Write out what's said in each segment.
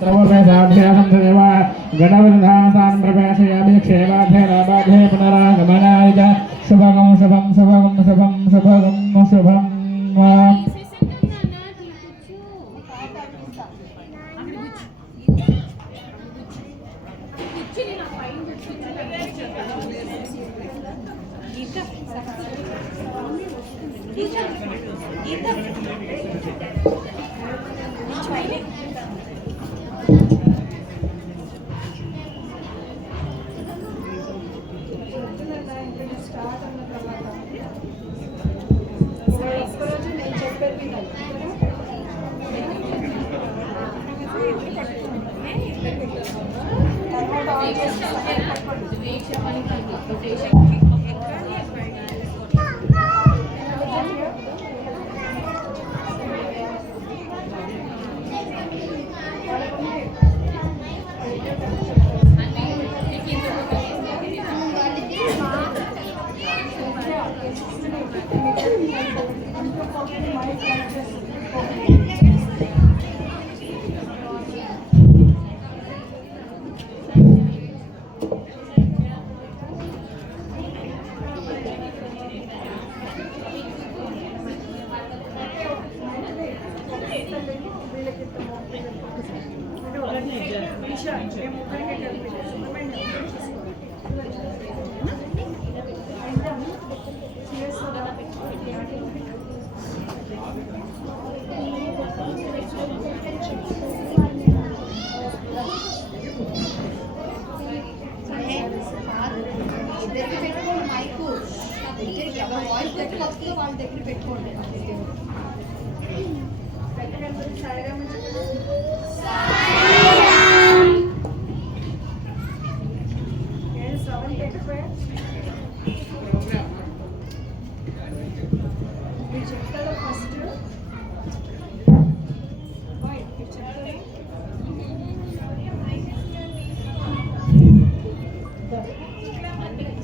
गणवधातान् प्रवेशयामि क्षेमाधे रामाधे पुनरागमनाय शुभगं शुभं शुभगं शुभं शुभगं शुभं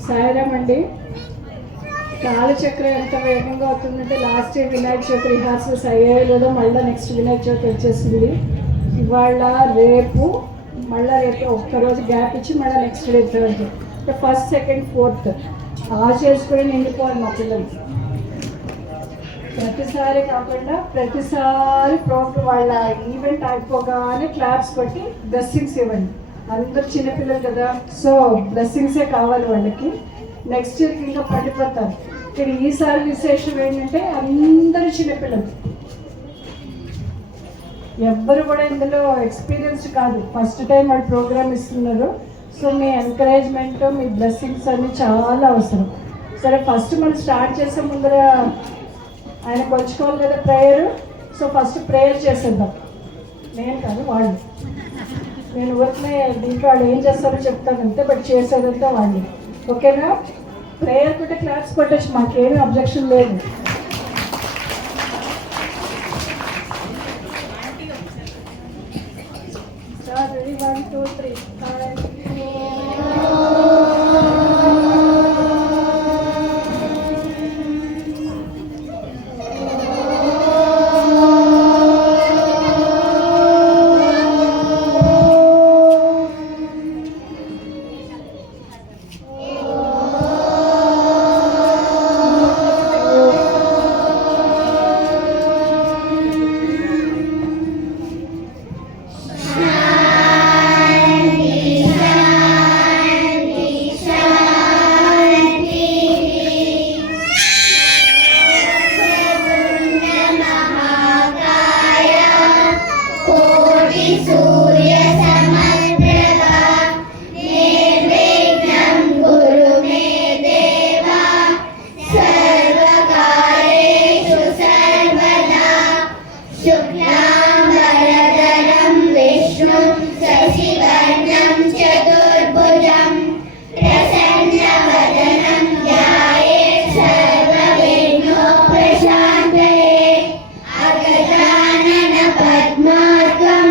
సాయిరామ్ అండి. కాలచక్రం ఎంత వేగంగా అవుతుందంటే last year Vinayaka Chavithi rehearsals అయ్యాయో లేదో మళ్ళీ నెక్స్ట్ వినాయక చవితి వచ్చేసింది. ఇవాళ రేపు ఒక్కరోజు గ్యాప్ ఇచ్చి మళ్ళీ next day Thursday, first second fourth చేసుకుని నిండిపోవాలి మా పిల్లలకి. ప్రతిసారి కాకుండా ప్రతిసారి ప్రోగ్రామ్ వాళ్ళ ఈవెంట్ అయిపోగానే క్లాప్స్ కొట్టి బ్లెస్సింగ్స్ ఇవ్వండి. అందరు చిన్నపిల్లలు కదా, సో బ్లెస్సింగ్సే కావాలి వాళ్ళకి. నెక్స్ట్ ఇయర్కి ఇంకా పడిపోతారు. ఇక్కడ ఈసారి విశేషం ఏంటంటే అందరూ చిన్నపిల్లలు, ఎవ్వరు కూడా ఇందులో ఎక్స్పీరియన్స్ కాదు, ఫస్ట్ టైం వాళ్ళు ప్రోగ్రామ్ ఇస్తున్నారు. సో మీ ఎంకరేజ్మెంట్, మీ బ్లెస్సింగ్స్ అన్నీ చాలా అవసరం. సరే, ఫస్ట్ మనం స్టార్ట్ చేసే ముందర ఆయన కొలుచుకోవాలి కదా ప్రేయర్. సో ఫస్ట్ ప్రేయర్ చేసేద్దాం. నేను కాదు, వాళ్ళు. నేను ఊరికనే దీంట్లో వాళ్ళు ఏం చేస్తారో చెప్తాను అంతే, బట్ చేసేదంతా వాళ్ళు. ఓకేనా? ప్రేయర్ కూడా క్లాస్ కొట్టచ్చు, మాకేమీ అబ్జెక్షన్ లేదు. రెడీ, 1 2 3 गजानन पद्मार्कं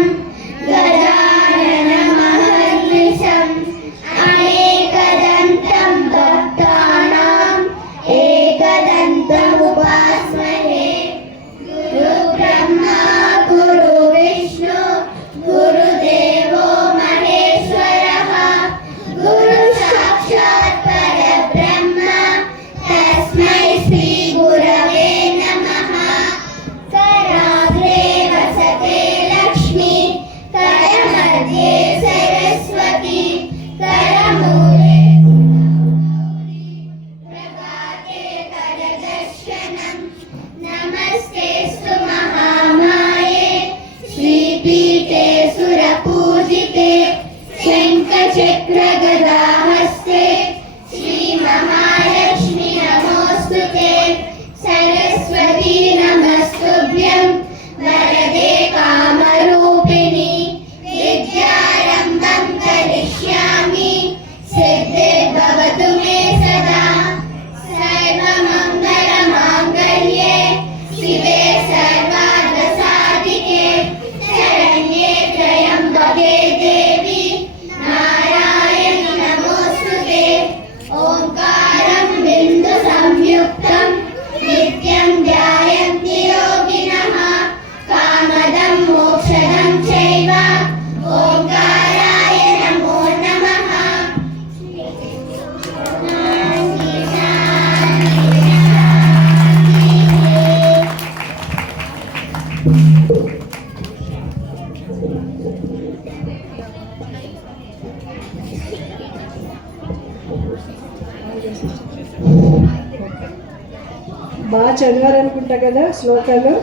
బాగా చదివారనుకుంటా కదా శ్లోకాలు.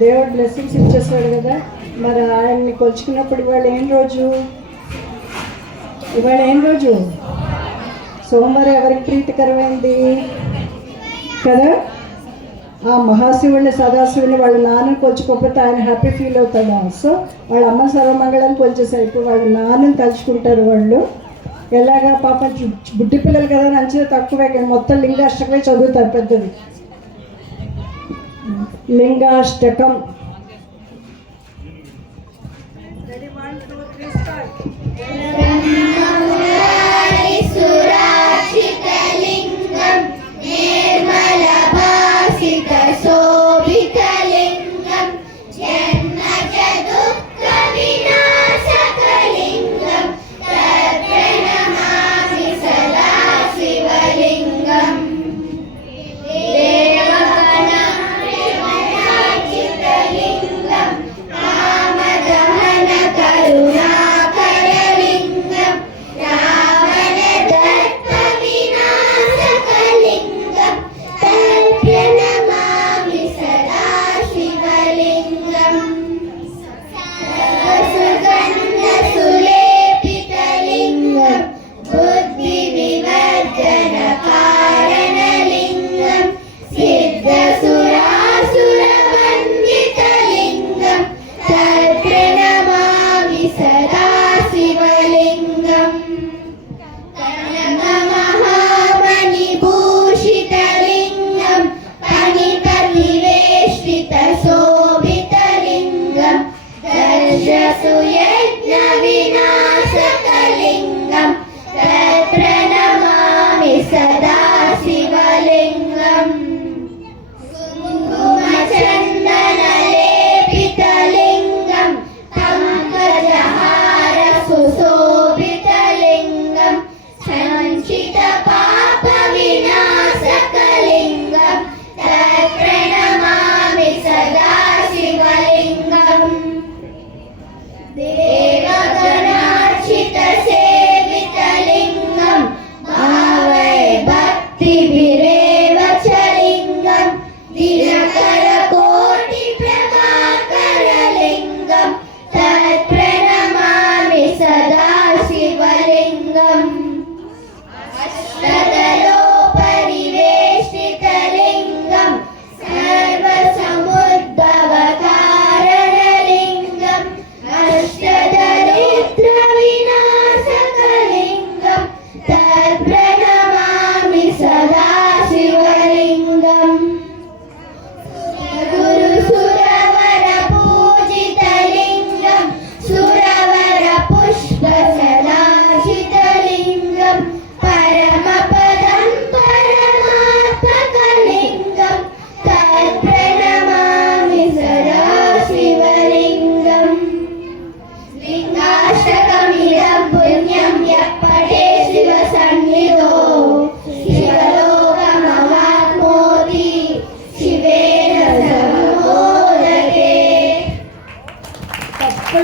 దేవుడు బ్లెస్సింగ్స్ ఇచ్చేస్తాడు కదా. మరి ఆయన్ని కొలుచుకున్నప్పుడు ఇవాళ ఏం రోజు సోమవారం ఎవరికి ప్రీతికరమైంది కదా. ఆ మహాశివుడిని సదాశివుని వాళ్ళ నాన్నని కొలుచుకోకపోతే ఆయన హ్యాపీ ఫీల్ అవుతాడు. సో వాళ్ళ అమ్మ సర్వమంగళాన్ని కొలిచేసారు. ఇప్పుడు వాళ్ళ నాన్నని తలుచుకుంటారు వాళ్ళు. ఎలాగా పాపం బుడ్డి పిల్లలు కదా మంచిగా తక్కువే కానీ మొత్తం లింగాష్టకమే చదువుతారు పెద్దది. లింగాష్టకం.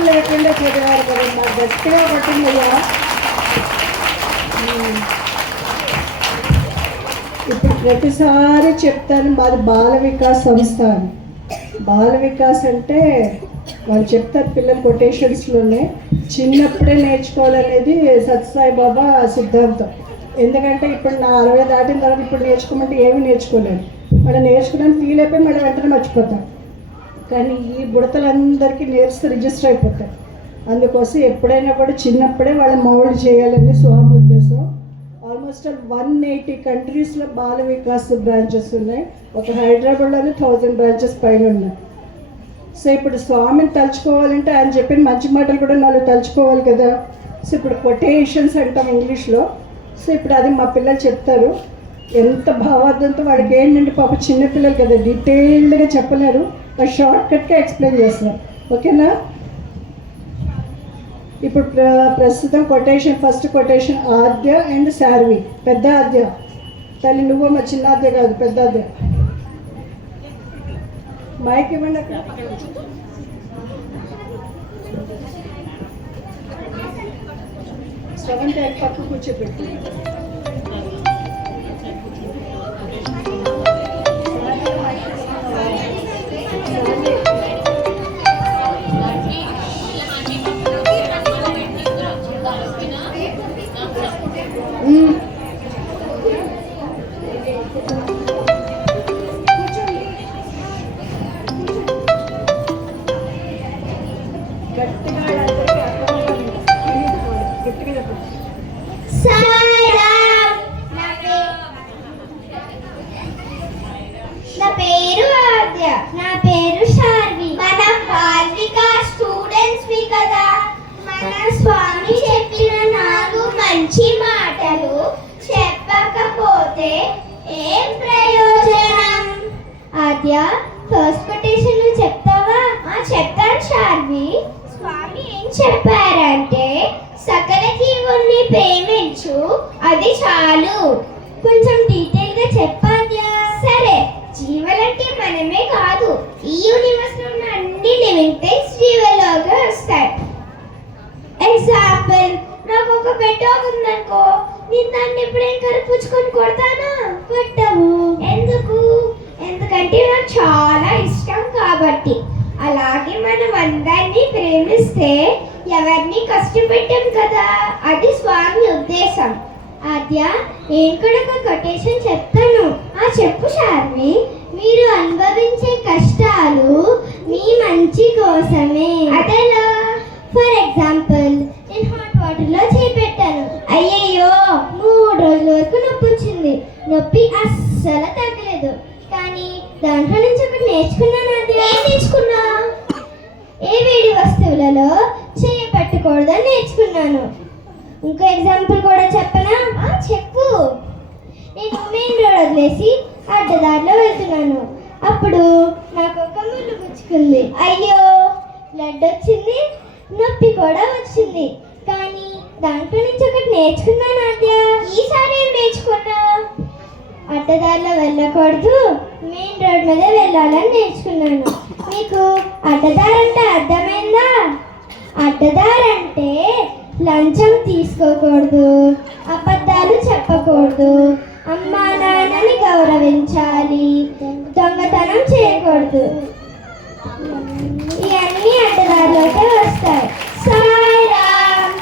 లేకుండా చదివారు కదా. నాకు గట్టిగా పట్టిందయ్యా. ఇప్పుడు ప్రతిసారి చెప్తాను మాది బాల వికాస్ సంస్థ అని. బాల వికాస్ అంటే వాళ్ళు చెప్తారు పిల్లలు కొటేషన్స్లోనే చిన్నప్పుడే నేర్చుకోవాలనేది సత్యసాయి బాబా సిద్ధాంతం. ఎందుకంటే ఇప్పుడు నా 60 దాటిన తర్వాత ఇప్పుడు నేర్చుకోమంటే ఏమీ నేర్చుకోలేను. మళ్ళీ నేర్చుకున్నాను ఫీల్ అయిపోయి మళ్ళీ వెంటనే మర్చిపోతాను. కానీ ఈ బుడతలందరికీ నేర్చుకు రిజిస్టర్ అయిపోతాయి. అందుకోసం ఎప్పుడైనా కూడా చిన్నప్పుడే వాళ్ళ మౌల్డ్ చేయాలని స్వామి ఉద్దేశం. ఆల్మోస్ట్ 180 కంట్రీస్లో బాల వికాస్ బ్రాంచెస్ ఉన్నాయి. ఒక హైదరాబాద్లోనే 1000 బ్రాంచెస్ పైన ఉన్నాయి. సో ఇప్పుడు స్వామిని తలుచుకోవాలంటే ఆయన చెప్పిన మంచి మాటలు కూడా నాలుగు తలుచుకోవాలి కదా. సో ఇప్పుడు కొటేషన్స్ అంటాం ఇంగ్లీష్లో. సో ఇప్పుడు అది మా పిల్లలు చెప్తారు. ఎంత భావార్థంతో వాడికి ఏంటంటే పాప చిన్నపిల్లలు కదా డీటెయిల్డ్గా చెప్పలేరు. షార్ట్ కట్గా ఎక్స్ప్లెయిన్ చేస్తున్నారు. ఓకేనా? ఇప్పుడు ప్రస్తుతం quotation, first quotation Aadya and Sharvi. పెద్ద ఆద్య తల్లి నువ్వు మా చిన్న ఆద్య కాదు, పెద్ద ఆద్య. మైక్ ఇవ్వండి అక్కడ. శ్రవణ్ ట్యాగ్ పక్క కూర్చోబెట్టు. నా పేరు ఆద్య. నా పేరు శార్వి. మనం బాల్విక స్టూడెంట్స్ వి కదా. మన స్వామి చెప్పిన 4 మంచి మాటలు చెప్పకపోతే ఏం ప్రయోజనం? ఆద్య, ఫస్ట్ కొటేషన్ చెప్తావా? చెప్తాను శార్వి. స్వామి ఏం చెప్పారంటే, సకల జీవుల్ని ప్రేమించు, అది చాలు. కొంచెం డీటెయిల్ గా చెప్పాద్యా. సరే, జీవులంటే మనమే కాదు, ఈ యూనివర్స్ లో ఉన్న అన్ని లివింగ్ థింగ్స్ జీవుల్లోకి వస్తాయి. ఎగ్జాంపుల్, నాకు ఒక పెట్ డాగ్ ఉందనుకో, నేను దాన్ని ఎప్పుడైనా కరిపుచ్చుకొని కొడతానా? కొట్టవు. ఎందుకు? ఎందుకంటే నాకు చాలా ఇష్టం కాబట్టి. అలాగే మనం అందరినీ ప్రేమిస్తే ఎవరిని కష్టపెట్టాం కదా, అది స్వామి ఉద్దేశం. ఆద్య, నేను కూడా ఒక కొటేషన్ చెప్తాను. చెప్పు శార్వి. మీరు అనుభవించే కష్టాలు మీ మంచి కోసమే. అదేలా? ఫర్ ఎగ్జాంపుల్, నేను హాట్ వాటర్ లో చేపెట్టాను. అయ్యయ్యో, 3 రోజుల వరకు నొప్పి వచ్చింది. నొప్పి అస్సలు తగ్గలేదు. కానీ దాంట్లో నుంచి ఒకటి నేర్చుకున్నాను. అది ఏం నేర్చుకున్నా? ఏ వేడి వస్తువులలో చేయ పెట్టకూడదని నేర్చుకున్నాను. ఇంకో ఎగ్జాంపుల్ కూడా చెప్పనా? చెప్పు. నేను మెయిన్ రోడ్ వదిలేసి అడ్డదారిలో వెళ్తున్నాను. అప్పుడు నాకు ఒక ముళ్ళు గుచ్చుకుంది. అయ్యో, బ్లడ్ వచ్చింది, నొప్పి కూడా వచ్చింది. కానీ దాంట్లో నుంచి ఒకటి నేర్చుకున్నాను. ఆద్య, ఈసారి ఏం నేర్చుకున్నా? అడ్డదారిలో వెళ్ళకూడదు, మెయిన్ రోడ్ మీద వెళ్ళాలని నేర్చుకున్నాను. మీకు అడ్డదారంటే అర్థమైందా? అడ్డదారంటే లంచం తీసుకోకూడదు, అబద్ధాలు చెప్పకూడదు, అమ్మా నాన్నని గౌరవించాలి, దొంగతనం చేయకూడదు. ఇవన్నీ అడ్డదారిలోకే వస్తాయి. సాయిరామ్.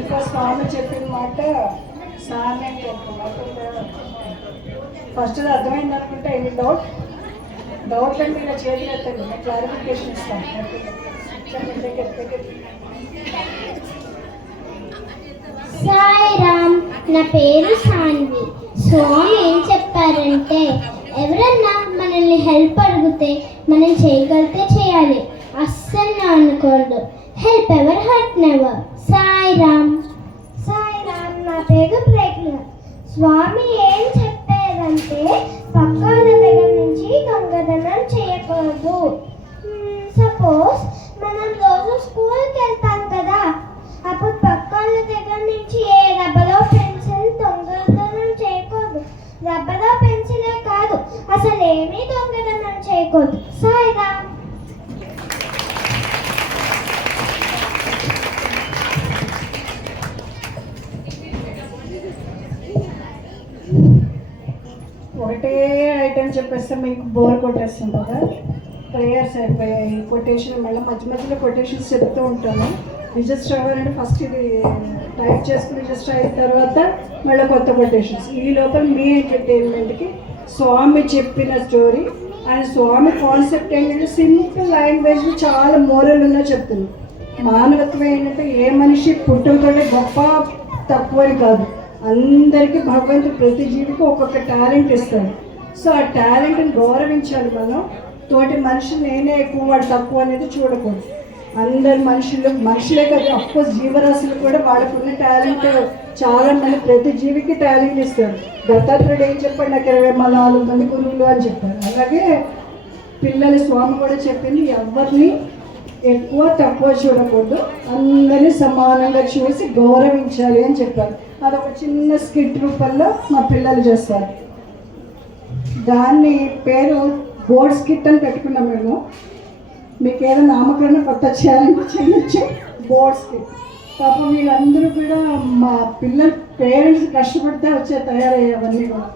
ఇంకా స్వామి చెప్పిన మాట స్నానం ఫస్ట్ అర్థమైంది అనుకుంటే ఎన్ని డౌట్ అంటే ఇలా చేతులు ఎత్తండి, నేను క్లారిఫికేషన్ ఇస్తాను. సాయిరామ్. నా పేరు సాన్వి. స్వామి ఏం చెప్పారంటే, ఎవరన్నా మనల్ని హెల్ప్ అడిగితే మనం చేయగలిగితే చేయాలి, అస్సలు అనకూడదు. Help ever hurt never. Sairam. Sairam. నా పేరు ప్రజ్ఞ. స్వామి ఏం చెప్పేదంటే, పక్క వాళ్ళ దగ్గర నుంచి దొంగతనం చేయకూడదు. సపోజ్ మనం రోజు స్కూల్కి వెళ్తాం కదా, అప్పుడు పక్క వాళ్ళ దగ్గర నుంచి ఏ రబ్బరో పెన్సిల్ దొంగతనం చేయకూడదు. రబ్బరో పెన్సిలే కాదు, అసలు ఏమీ దొంగతనం చేయకూడదు. సాయిరామ్. ఒకటే ఐటమ్ చెప్పేస్తే మీకు బోర్ కొట్టేస్తుంది కదా. ప్రేయర్స్ అయిపోయాయి, కొటేషన్ మళ్ళీ మధ్యలో కొటేషన్స్ చెప్తూ ఉంటాను. రిజిస్టర్ అవ్వాలంటే ఫస్ట్ ఇది టైప్ చేసుకుని రిజిస్టర్ అయిన తర్వాత మళ్ళీ కొత్త కొటేషన్స్. ఈ లోపల మీ ఎంటర్టైన్మెంట్కి స్వామి చెప్పిన స్టోరీ అండ్ స్వామి కాన్సెప్ట్ ఏంటంటే సింపుల్ లాంగ్వేజ్, చాలా మోరల్ ఉన్నా చెప్తుంది. మానవత్వం ఏంటంటే ఏ మనిషి పుట్టుకతోనే గొప్ప తక్కువ అని కాదు, అందరికీ భగవంతుడు ప్రతి జీవికి ఒక్కొక్క టాలెంట్ ఇస్తాడు. సో ఆ టాలెంట్ని గౌరవించాలి మనం. తోటి మనుషులు నేనే ఎక్కువ వాడు తక్కువ అనేది చూడకూడదు. అందరు మనుషులే కాదు, అఫ్కోర్స్ జీవరాశులు కూడా వాళ్ళకున్న టాలెంట్ చాలా మంది, ప్రతి జీవికి టాలెంట్ ఇస్తారు. దత్తాత్రేయుడు ఏం చెప్పాడు, నాకు 24 మంది గురువులు అని చెప్పారు. అలాగే పిల్లల స్వామి కూడా చెప్పింది, ఎవరిని ఎక్కువ తక్కువ చూడకూడదు, అందరినీ సమానంగా చూసి గౌరవించాలి అని చెప్పారు. అదొక చిన్న స్కిట్ రూపంలో మా పిల్లలు చేస్తారు. దాన్ని పేరు బోర్డ్ స్కిట్ అని పెట్టుకున్నాం మేము. మీకు ఏదో నామకరణం కొత్త చేయాలంటే చేయొచ్చు, బోర్డ్ స్కిట్. పాపం వీళ్ళందరూ కూడా మా పిల్లల పేరెంట్స్ కష్టపడితే వచ్చే తయారయ్యేవన్నీ కూడా.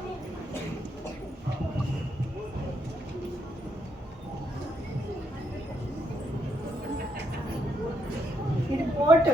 ఇది బోట్.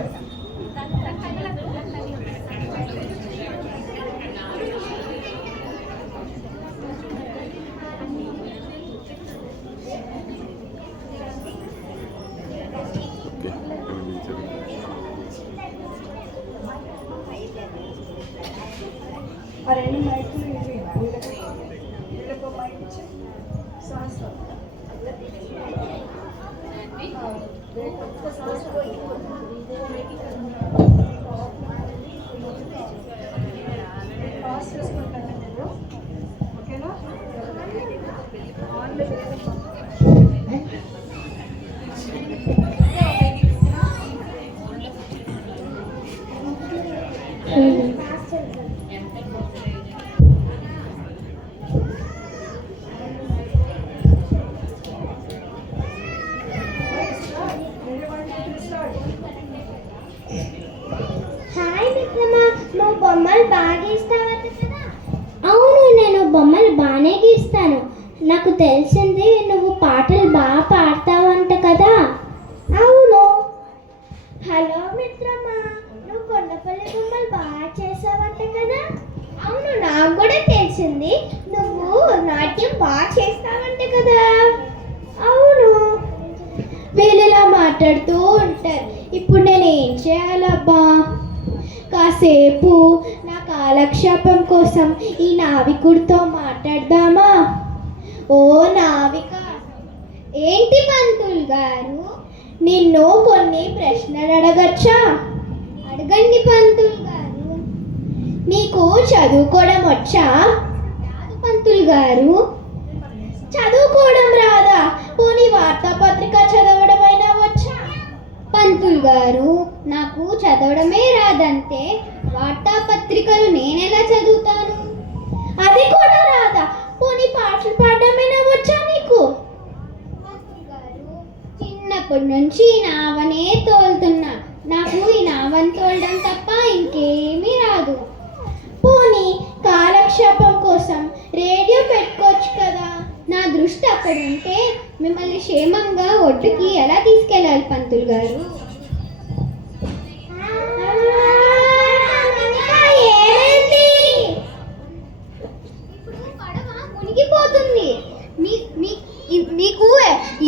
ఆ రెండు మైకులు ఇవి వీళ్ళకు మైక్ ఇచ్చి శాస్త్రం పాస్ చేసుకుంటాను నేను. ఓకేనా? హాయ్ మిత్రమా, నువ్వు బొమ్మలు బాగా గీస్తావంట కదా? అవును, నేను బొమ్మలు బాగానే గీస్తాను. నాకు తెలిసింది నువ్వు పాటలు బాగా పాడతావంట కదా? అవును. హలో మిత్రమా, నువ్వు కొండపల్లి బొమ్మలు బాగా చేసావంట కదా? అవును, నాకు కూడా తెలిసింది నువ్వు నాట్యం బాగా చేస్తావంట కదా? అవును. వీళ్ళు ఇలా మాట్లాడుతూ ఉంటారు. ఇప్పుడు నేను ఏం చేయాలబ్బా? కాసేపు నా కాలక్షేపం కోసం ఈ నావికుడితో మాట్లాడదామా? ఓ నావిక, ఏంటి పంతులు గారు, నిన్ను కొన్ని ప్రశ్నలు అడగచ్చా? అడగండి పంతులు గారు. నీకు చదువుకోవడం వచ్చా? రాదు పంతులు గారు. చదువుకోవడం రాదా? పోనీ వార్తాపత్రిక చదవడం అయినా వచ్చా? పంతులు గారు, నాకు చదవడమే రాదంటే వార్తాపత్రికలు నేనెలా చదువుతాను? అది కూడా రాదా? పోనీ పాటలు పాడడమైనా వచ్చా నీకు? పంతులు గారు, చిన్నప్పటి నుంచి ఈ నావనే తోలుతున్నా. నాకు ఈ నావని తోలడం తప్ప ఇంకేమీ రాదు. పోనీ కాలక్షేపం కోసం రేడియో పెట్టుకోవచ్చు కదా? నా దృష్టి అక్కడ ఉంటే మిమ్మల్ని క్షేమంగా ఒడ్డుకి ఎలా తీసుకెళ్ళాలి పంతులు గారు? ఇప్పుడు పడవ మునిగిపోతుంది. నీకు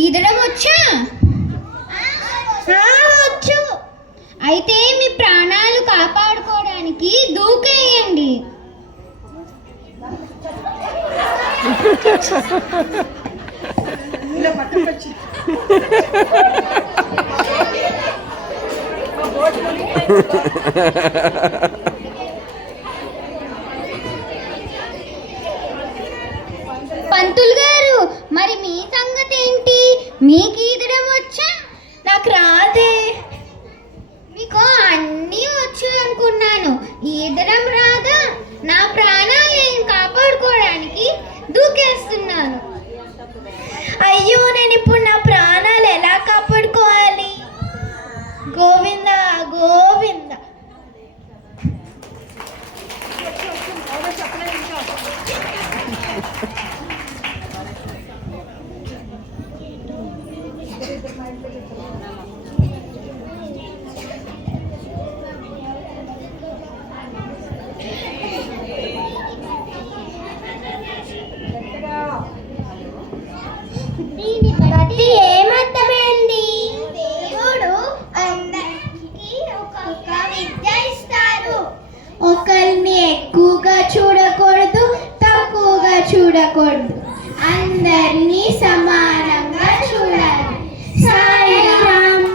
ఈదడం వచ్చా? వచ్చు. అయితే మీ ప్రాణాలు కాపాడుకోవడానికి దూకేయండి. ఇలా పట్టుకొచ్చి పంతులు గారు, మరి మీ సంగతి ఏంటి? మీకు ఈదడం వచ్చా? నాకు రాదే. మీకు అన్నీ వచ్చు అనుకున్నాను, ఈదడం రాదా? నా ప్రాణాలను కాపాడుకోవడానికి దూకేస్తున్నాను. అయ్యో, నేను ఇప్పుడు నా ప్రాణాలు ఎలా కాపాడుకోవాలి? గోవింద గోవింద. దీని బట్టి ఏమర్థమైంది? దేవుడు అందరికీ ఒక్కొక్క విద్య ఇస్తారు. ఒకరిని ఎక్కువగా చూడకూడదు, తక్కువగా చూడకూడదు. అందరినీ సమానంగా చూడాలి. సాయిరామ్.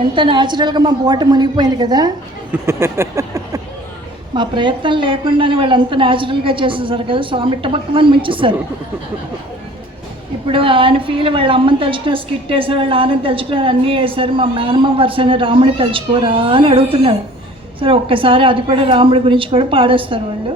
ఎంత న్యాచురల్గా మా బోట్ మునిగిపోయింది కదా. మా ప్రయత్నం లేకుండానే వాళ్ళంతా న్యాచురల్గా చేసేసారు కదా, స్వామి ఇట్టపక్కమని మించేస్తారు. ఇప్పుడు ఆయన ఫీల్ వాళ్ళ అమ్మని తలుచుకున్న స్కిట్ వేసారు, వాళ్ళ నాన్నని తలుచుకున్నారు, అన్నీ వేశారు. మా మేనమ్మ వరుసని రాముని తలుచుకోరా అని అడుగుతున్నారు. సరే ఒక్కసారి అది కూడా రాముడి గురించి కూడా పాడేస్తారు వాళ్ళు.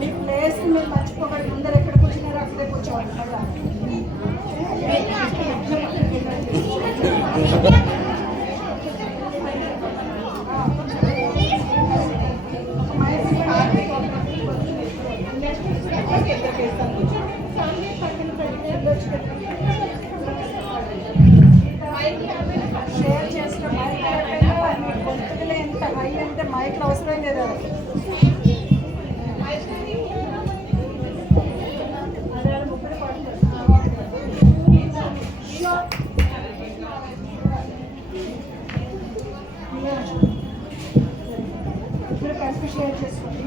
మీ ప్లేస్ మీరు మర్చిపోకండి, ముందర ఎక్కడ కూర్చున్నారో అక్కడే కూర్చోవాలి. షేర్ చేసిన మైక్ ఎంత హై అంటే మైక్ అవసరం లేదు. షేర్ చేసుకోండి.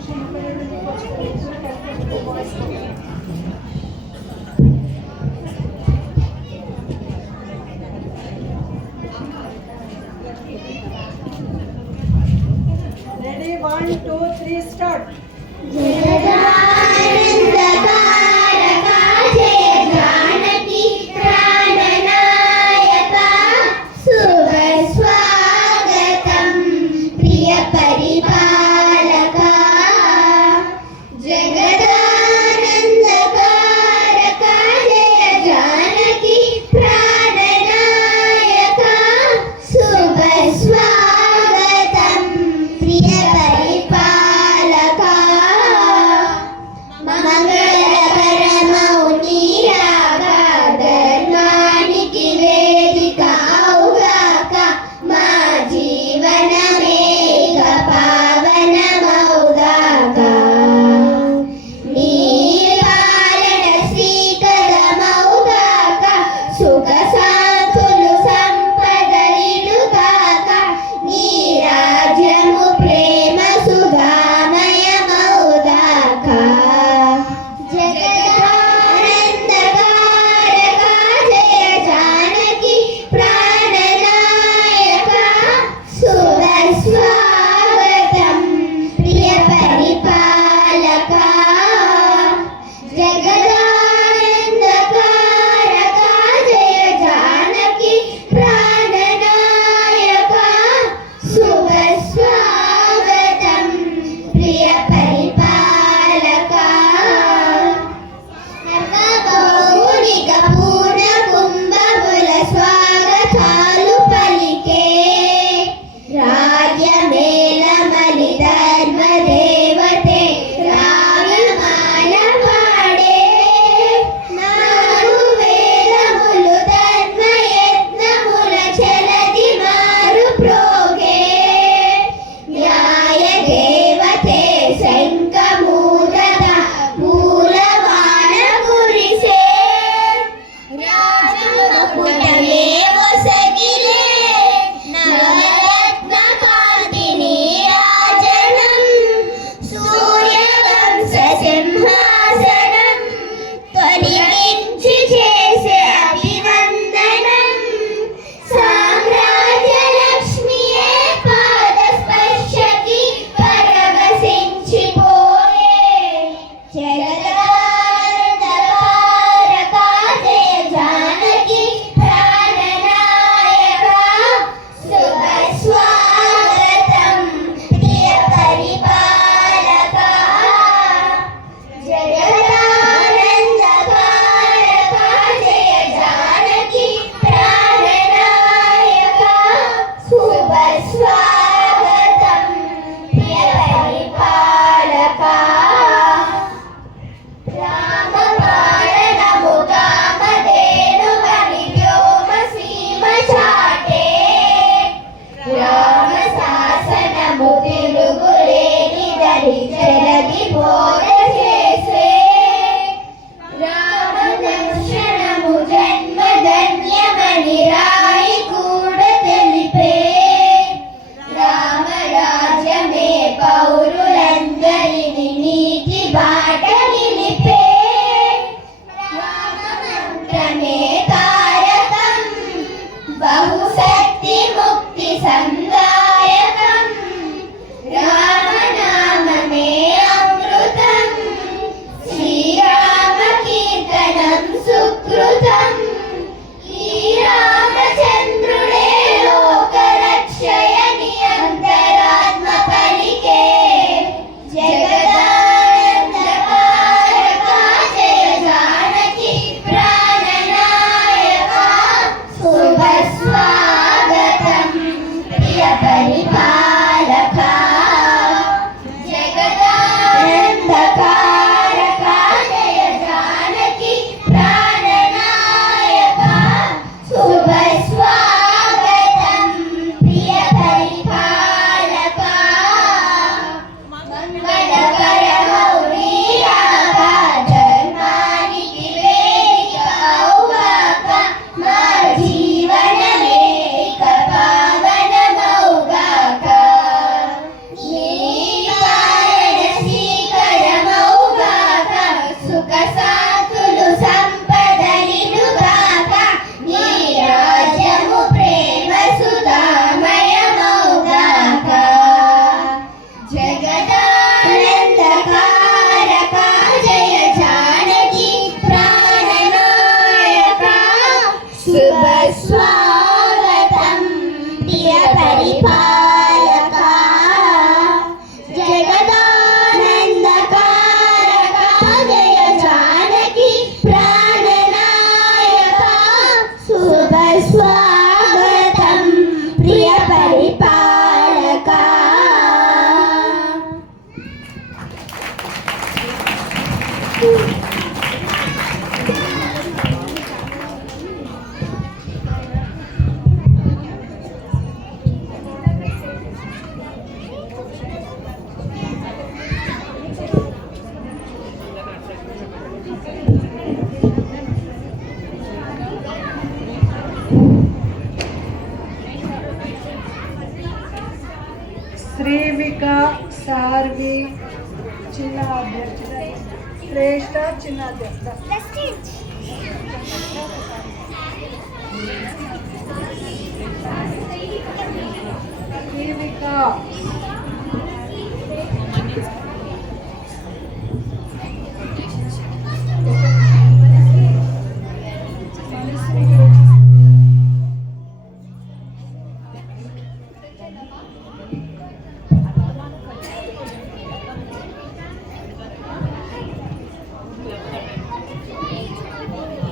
శ్రీవిక సార్వి చిన్న అభ్యర్థి శ్రేష్ఠ చిన్న అభ్యర్థి శ్రీవిక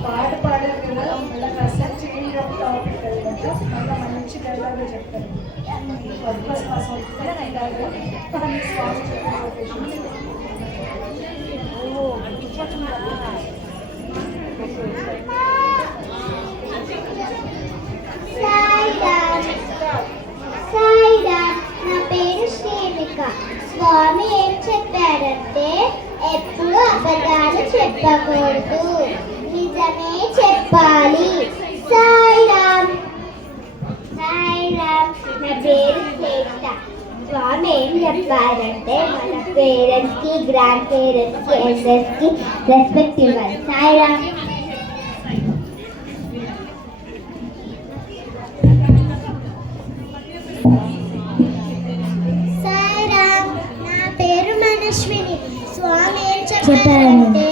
పాట పాడారు కదా మళ్ళీ అసలు చేంజ్ ఆఫ్ టాపిక్ అనమాట మళ్ళీ మంచి డైలాగ్ చెప్తారు పర్పస్ కోసం నా పేరు శ్రీవిక. స్వామి ఏం చెప్పారంటే ఎప్పుడు అబద్ధాలు చెప్పకూడదు, నిజమే చెప్పాలి. సాయిరామ్. సాయిరామ్. నా పేరు శ్రేష్ఠ. స్వామి ఏం చెప్పారంటే మన పేరెంట్స్కి, గ్రాండ్ పేరెంట్స్కి, ఎల్డర్స్కి రెస్పెక్ట్ ఇవ్వాలి. సాయిరామ్. సాయిరామ్. నా పేరు మనస్విని. స్వామి ఏం చెప్పారంటే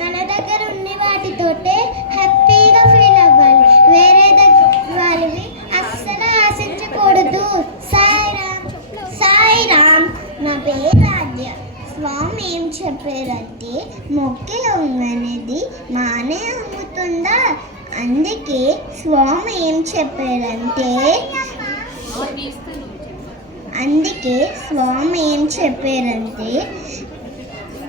మన దగ్గర ఉన్న వాటితోటే హ్యాపీగా ఫీల్ అవ్వాలి, వేరే దగ్గర వాళ్ళవి అస్సలు ఆశించకూడదు. సాయిరామ్. సాయిరామ్. నా పేరు రాజ్య. స్వామి ఏం చెప్పారంటే మొక్కలో ఉన్నది మానే అమ్ముతుందా, అందుకే స్వామి ఏం చెప్పారంటే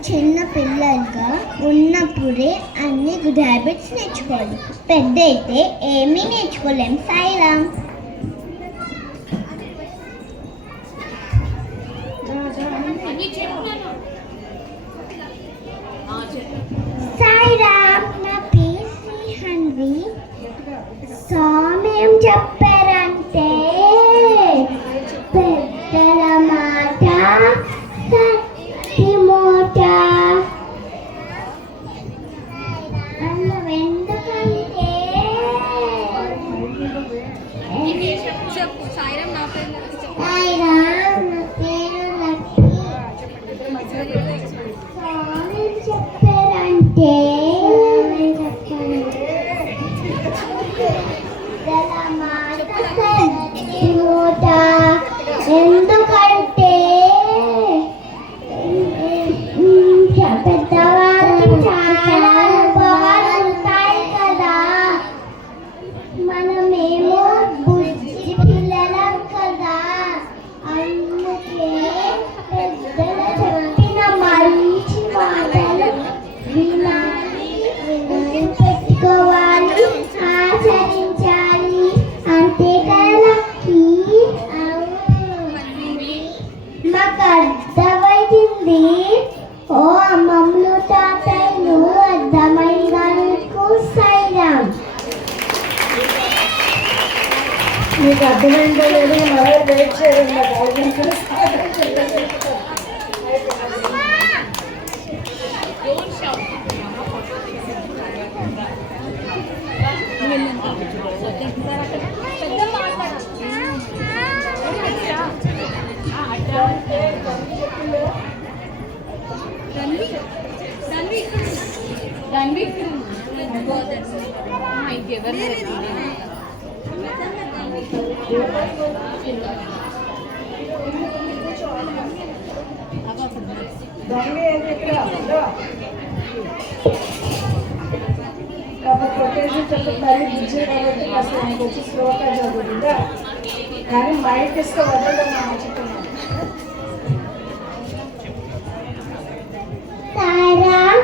చిన్న పిల్లలుగా ఉన్నప్పుడే అన్ని గుడ్ హ్యాబిట్స్ నేర్చుకోవాలి, పెద్ద అయితే ఏమీ నేర్చుకోలేం. సాయిరామ్. సాయిరామ్. నా పేరు శ్రీహన్వి. స్వామి ఏం చెప్పారంటే పెద్దల మాట మూట అన్నం ఎందుకంటే సాయిరామ్. నా పేరు లక్ష్మి. స్వామి చెప్పారంటే పెద్దల మాట మూట ఎందుకంటే పెద్దవాళ్ళకి చాలా అనుభవాలు ఉంటాయి కదా, మనమేమో బుద్ధి పిల్లలం కదా, అందుకే పెద్దలు చెప్పిన మంచి మాటలు వినాలి, పెట్టుకోవాలి, ఆచరించాలి. అంతేకాదు మాకు అర్థమైంది. ఓ అమ్మమ్మలు తాతయ్యలు అర్థమైనందుకు సాయిరామ్. మీకు అర్థమైందో లేదో మళ్ళీ వెయిట్ చేయడం కొటేషన్ చెప్పి మళ్ళీ బుజ్జి కాబట్టి అసలు ఆయనకు వచ్చి స్లోగా చదువుతుందా, కానీ మైండ్ ఇస్తే వదలడం చెప్తున్నాను. సాయిరామ్.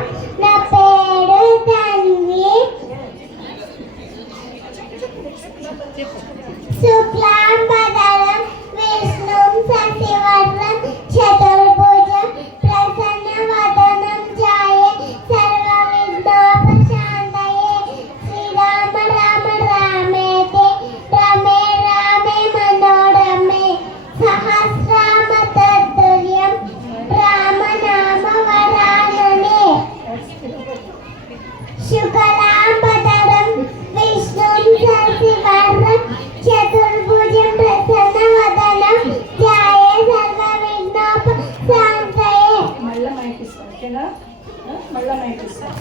మళ్ళీ మైక్ ఇస్తాను.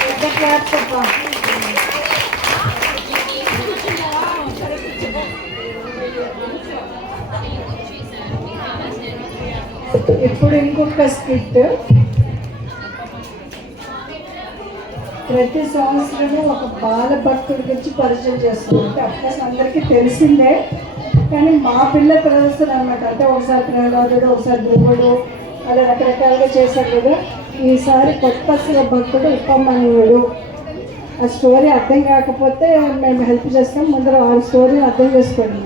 పెద్ద క్లాప్ చెప్పా. ఇప్పుడు ఇంకొక స్కిట్. ప్రతి సంవత్సరము ఒక బాల భక్తుడి గురించి పరిచయం చేస్తున్నాం. అంటే అఫ్కోర్స్ అందరికీ తెలిసిందే, కానీ మా పిల్ల ప్రదర్శన అనమాట. అంటే ఒకసారి ప్రహ్లాదుడు, ఒకసారి ధ్రువుడు, అలా రకరకాలుగా చేశారు కదా. ఈసారి కొత్త భక్తుడు ఉపమన్యుడు. ఆ స్టోరీ అర్థం కాకపోతే మేము హెల్ప్ చేస్తాం. ముందర ఆ స్టోరీని అర్థం చేసుకోండి.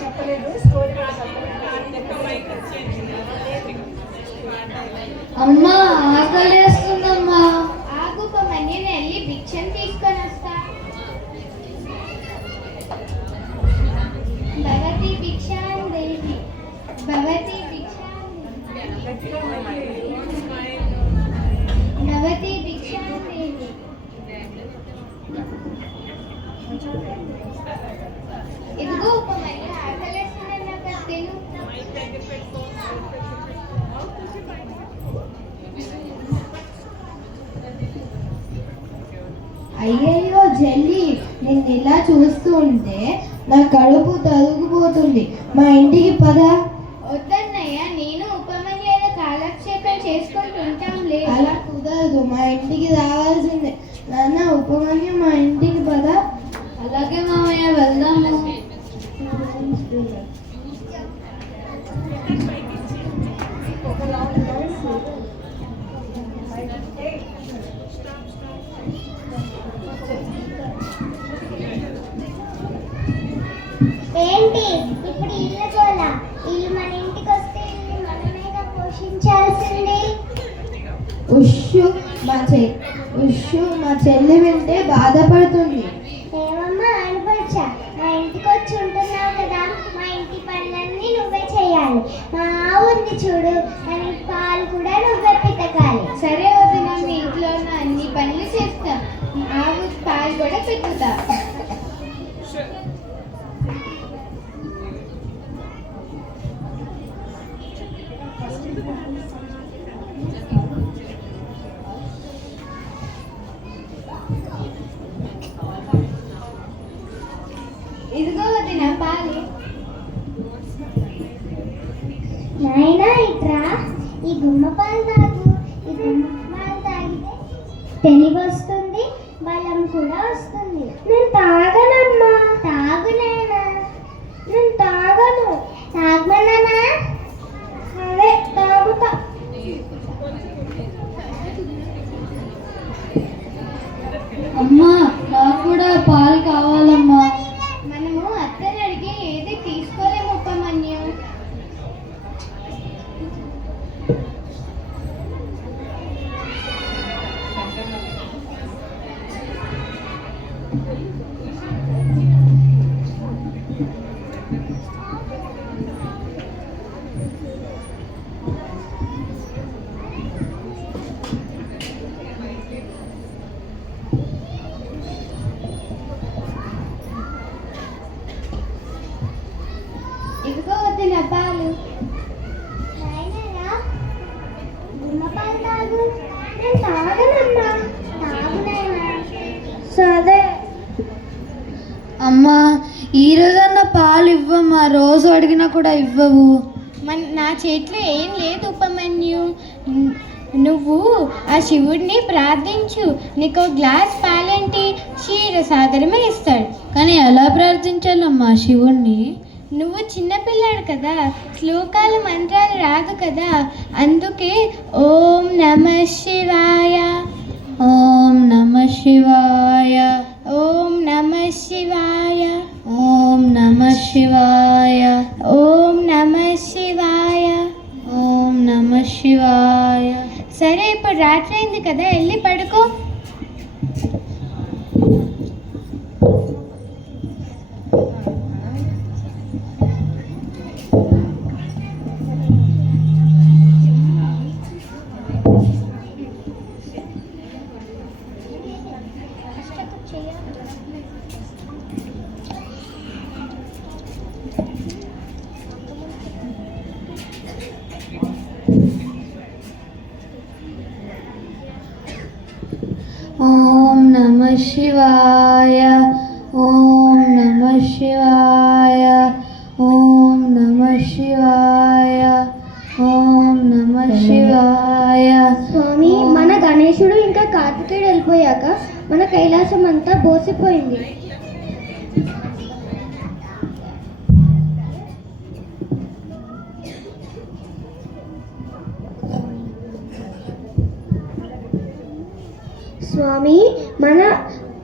చెప్పలేదు స్టోరీ. అమ్మా ఆకలేస్తుందమ్మా. ఆకు మనీ వెళ్ళి భిక్షం తీసుకొని వస్తా. భగవతి భిక్షాం దేవి, భగవతి భిక్షాం భగవతి భిక్షాం దేవి. ఇదిగో ఒక మనీ ఆకలేస్తుందన్న తిను. అయ్యయ్యో జల్లి, నేను ఇలా చూస్తూ ఉంటే నా కడుపు తరుగుపోతుంది. మా ఇంటికి పద. వద్దన్నయ్య, నేను ఉపమన్యుల కాలక్షేపం చేసుకుంటుంటాంలే. అలా కుదరదు, మా ఇంటికి రావాల్సిందే. నాన్న ఉపమన్యు, మా ఇంటికి పద. అలాగే మామయ్య, వెళ్దాము. ఏంటి ఇప్పుడు ఇల్లు గోల? ఇల్లు మన ఇంటికి వస్తే ఇల్లు మనమేగా పోషించాల్సింది. ఉష్షు మా చెల్లి వింటే బాధపడుతుంది. ఏమమ్మా ఆడపడుచా, మా ఇంటికి వచ్చి ఉంటున్నావు కదా, మా ఇంటి పనులన్నీ నువ్వే చేయాలి. మా ఆవు ఉంది చూడు, దానికి పాలు కూడా నువ్వే పితకాలి. సరే వదిన, మీ ఇంట్లో ఉన్న అన్ని పనులు చేస్తా. ఆవు పాలు కూడా పెట్టుతా. ఇదిగో వదిన పాలు. నాయనా ఇట్రా, ఈ గుమ్మ పాలు తాగు. ఈ గుమ్మ పాలు తాగితే తెలివి వస్తుంది, బలం కూడా వస్తుంది. నేను తాగనమ్మా. తాగునేనా? నేను తాగను. తాగమన్నానా? సరే తాగుతా. అమ్మా, నాకు కూడా పాలు కావాలమ్మా. మనము అత్తని అడిగి ఏది తీసుకోలేము ఉపమన్యం. ఇదిగో వదిన పాలు. నాయనా గుమ్మ పాలు తాగు. నేను తాగనమ్మా. తాగునేనా? సరే. అమ్మా, ఈ రోజన్నా పాలు ఇవ్వమ్మా. రోజు అడిగినా కూడా ఇవ్వవు. నా చేతిలో ఏం లేదు ఉపమన్యు. నువ్వు ఆ శివుడిని ప్రార్థించు, నీకు గ్లాస్ పాలేంటి క్షీరసాగరమే ఇస్తాడు. కానీ ఎలా ప్రార్థించాలమ్మా శివుణ్ణి? నువ్వు చిన్నపిల్లాడు కదా, శ్లోకాలు మంత్రాలు రాదు కదా, అందుకే ఓం నమ శివాయ, ఓం నమ శివాయ, ఓం నమ శివాయ, ఓం నమ శివాయ, ఓం నమ శివాయ, ఓం నమ శివాయ. సరే ఇప్పుడు రాత్రి అయింది కదా, వెళ్ళి పడుకో. ఓం నమః శివాయ ఓం నమః శివాయ ఓం నమః శివాయ ఓం నమః శివాయ. స్వామి, మన గణేశుడు ఇంకా కార్తికేయుడు వెళ్ళిపోయాక మన కైలాసం అంతా బోసిపోయింది. స్వామి, మన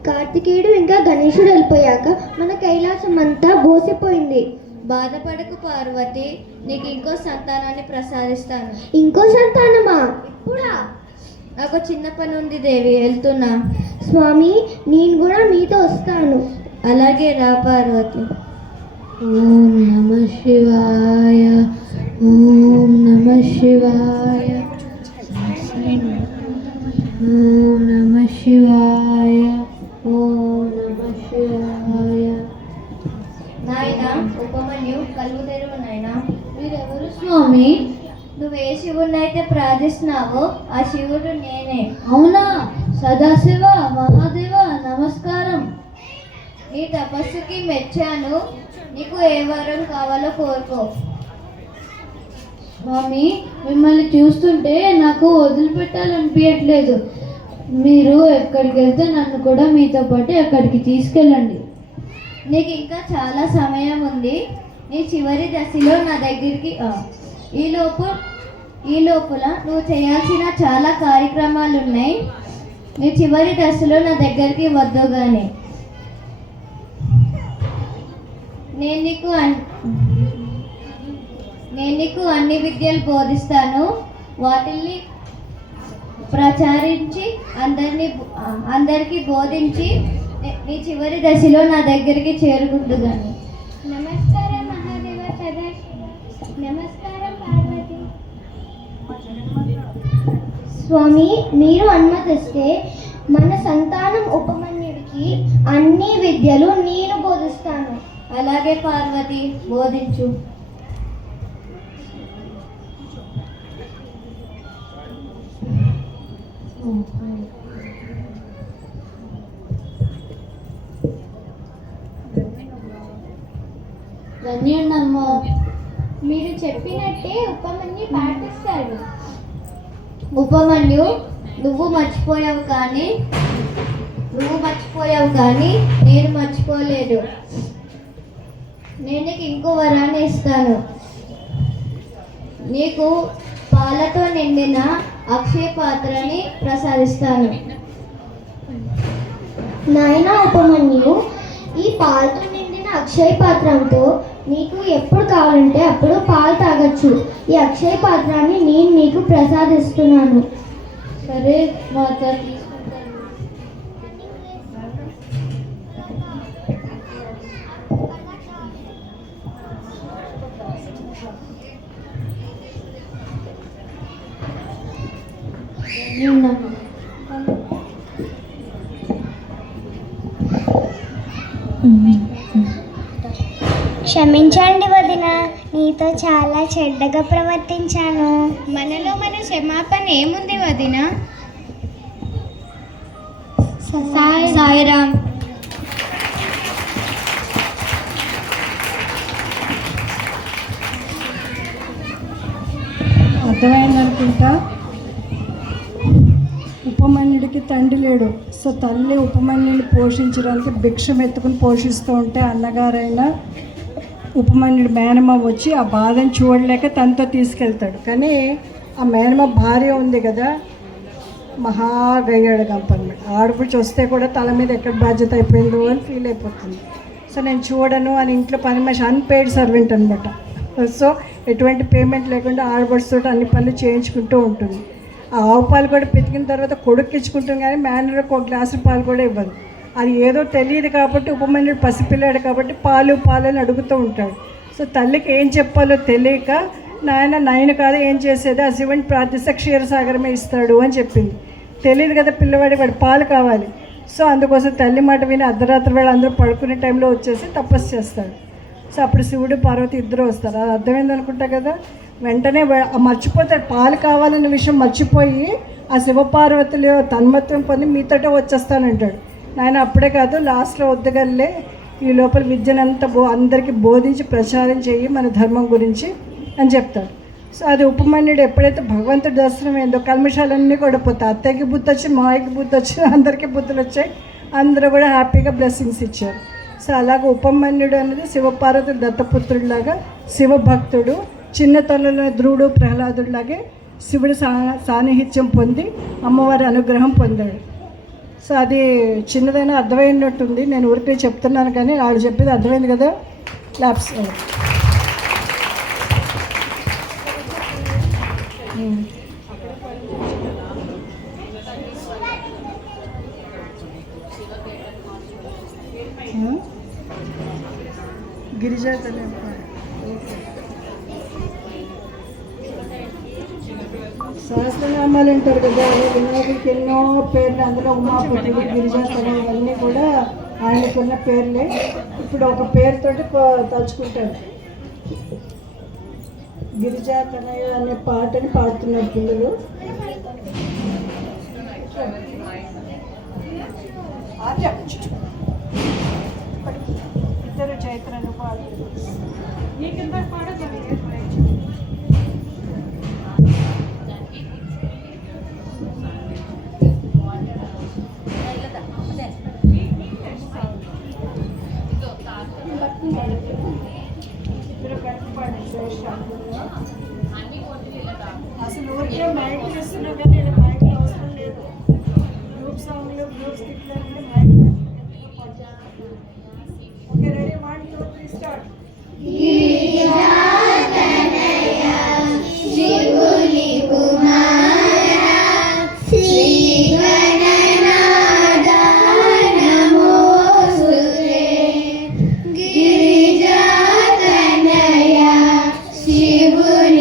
కార్తికేయుడు ఇంకా గణేశుడు వెళ్ళిపోయాక మన కైలాసం అంతా బోసిపోయింది. బాధపడకు పార్వతి, నీకు ఇంకో సంతానాన్ని ప్రసాదిస్తాను. ఇంకో సంతానమా? ఇప్పుడా? నాకు చిన్న పని ఉంది దేవి, వెళ్తున్నా. స్వామి, నేను కూడా మీతో వస్తాను. అలాగే రా పార్వతి. ఓం నమః శివాయ ఓం నమః శివాయ ఓం నమః శివాయ ఓం నమః శివాయ. నాయనా ఉపమన్యు, కలుగు తెరువు నాయనా. మీరెవరు స్వామి? నువ్వు ఏ శివుడినైతే ప్రార్థిస్తున్నావో ఆ శివుడు నేనే. అవునా? సదాశివ మహాదేవ నమస్కారం. నీ తపస్సుకి మెచ్చాను. నీకు ఏ వరం కావాలో కోరుకో. స్వామి, మిమ్మల్ని చూస్తుంటే నాకు వదిలిపెట్టాలనిపించట్లేదు. మీరు ఎక్కడికి వెళ్తే నన్ను కూడా మీతో పాటు అక్కడికి తీసుకెళ్ళండి. నీకు ఇంకా చాలా సమయం ఉంది. నీ చివరి దశలో నా దగ్గరికి ఈ లోపల నువ్వు చేయాల్సిన చాలా కార్యక్రమాలు ఉన్నాయి. నీ చివరి దశలో నా దగ్గరికి వద్దు కానీ నేను నీకు అన్ని విద్యలు బోధిస్తాను. వాటిల్ని ప్రచారించి అందరికీ బోధించి నీ చివరి దశలో నా దగ్గరికి చేరుకుంటుందని. నమస్కారం మహాదేవ సదాశివ. నమస్కారం పార్వతి. స్వామి, మీరు అనుమతిస్తే మన సంతానం ఉపమన్యుడికి అన్ని విద్యలు నేను బోధిస్తాను. అలాగే పార్వతి, బోధించు. ధన్యుడమ్మా. మీరు చెప్పినట్టే ఉపమన్యు పాటిస్తాడు. ఉపమన్యు, నువ్వు మర్చిపోయావు కానీ నేను మర్చిపోలేదు. నేను నీకు ఇంకో వరాన్ని ఇస్తాను. నీకు పాలతో నిండిన అక్షయ పాత్రని ప్రసాదిస్తాను. నాయనా ఉపమన్యు, ఈ పాలతో నిండిన అక్షయ పాత్రంతో నీకు ఎప్పుడు కావాలంటే అప్పుడు పాలు తాగొచ్చు. ఈ అక్షయ పాత్రాన్ని నేను నీకు ప్రసాదిస్తున్నాను. సరే మాత, తీసుకుంటాను. క్షమించండి వదిన, నీతో చాలా చెడ్డగా ప్రవర్తించాను. మనలో మన క్షమాపణ ఏముంది వదిన? సాయిరామ్. అర్థమైందనుకుంటా. ఉపమన్యుడికి తండ్రి లేడు. సో తల్లి ఉపమన్యుడిని పోషించడానికి భిక్షం ఎత్తుకుని పోషిస్తూ ఉంటే అన్నగారైన ఉపమన్యుడు మేనమ్మ వచ్చి ఆ బాధను చూడలేక తనతో తీసుకెళ్తాడు. కానీ ఆ మేనమ్మ భార్య ఉంది కదా, మహాగయ్యాడు గంపన్నమాట. ఆడపడిచి వస్తే కూడా తల మీద ఎక్కడ బాధ్యత అయిపోయిందో అని ఫీల్ అయిపోతుంది. సో నేను చూడను అని ఇంట్లో పని మనిషి అన్పెయిడ్ సర్వెంట్ అనమాట. సో ఎటువంటి పేమెంట్ లేకుండా ఆడపడుచుతో అన్ని పనులు చేయించుకుంటూ ఉంటుంది. ఆ ఆవు పాలు కూడా పితికిన తర్వాత కొడుకు ఇచ్చుకుంటుంది, కానీ మేనర్కి ఒక గ్లాసు పాలు కూడా ఇవ్వదు. అది ఏదో తెలియదు కాబట్టి ఉపమన్యుడు పసిపిల్లాడు కాబట్టి పాలు అని అడుగుతూ ఉంటాడు. సో తల్లికి ఏం చెప్పాలో తెలియక నాయన కాదు ఏం చేసేది, ఆ శివుని ప్రార్థిస్తే క్షీరసాగరమే ఇస్తాడు అని చెప్పింది. తెలియదు కదా పిల్లవాడికి, వాడు పాలు కావాలి. సో అందుకోసం తల్లి మాట విని అర్ధరాత్రి వేళ అందరూ పడుకునే టైంలో వచ్చేసి తపస్సు చేస్తాడు. సో అప్పుడు శివుడు పార్వతి ఇద్దరు వస్తారు. అది అర్థమైంది అనుకుంటా కదా. వెంటనే మర్చిపోతాడు, పాలు కావాలన్న విషయం మర్చిపోయి ఆ శివపార్వతులు తన్మత్వం పొంది మీతోటే వచ్చేస్తానంటాడు. నాయన అప్పుడే కాదు, లాస్ట్లో వద్దగల్లే ఈ లోపల విద్యనంతా అందరికీ బోధించి ప్రచారం చేయి మన ధర్మం గురించి అని చెప్తాడు. సో అది ఉపమన్యుడు ఎప్పుడైతే భగవంతుడి దర్శనం ఏందో కల్మషాలన్నీ కూడా పోతాయి. అత్తయ్యకి బుద్ధి వచ్చి, మాయకి బుద్ధి వచ్చి, అందరికీ బుద్ధులు వచ్చాయి. అందరూ కూడా హ్యాపీగా బ్లెస్సింగ్స్ ఇచ్చారు. సో అలాగే ఉపమన్యుడు అనేది శివపార్వతుడు దత్తపుత్రుడిలాగా శివభక్తుడు, చిన్న తల్లుల ధ్రువుడు ప్రహ్లాదుడిలాగే శివుడి సాన్నిహిత్యం పొంది అమ్మవారి అనుగ్రహం పొందాడు. సో అది చిన్నదైనా అర్థమైనట్టుంది, నేను ఊరికే చెప్తున్నాను కానీ ఆవిడ చెప్పేది అర్థమైంది కదా. ల్యాబ్స్ గిరిజా తల్లి సహస్రనామాలు అంటారు కదా, వినాయకుడికి ఎన్నో పేర్లు, అందులో ఉమాపతుడు, గిరిజా తల్లి ఇవన్నీ కూడా ఆయనకున్న పేర్లే. ఇప్పుడు ఒక పేరుతోటి తలుచుకుంటాడు. గిరిజా తనయ అనే పాటని పాడుతున్నారు పిల్లలు. ఇద్దరు చైత్రను పాడుతున్నారు. అసలు ఊరికే మైక్ చేస్తున్నా కానీ మైక్ అవసరం లేదు. గ్రూప్ సాంగ్లు, గ్రూప్ స్కిట్లు మైక్. Okay, ready, 1 2 3 start. శివుని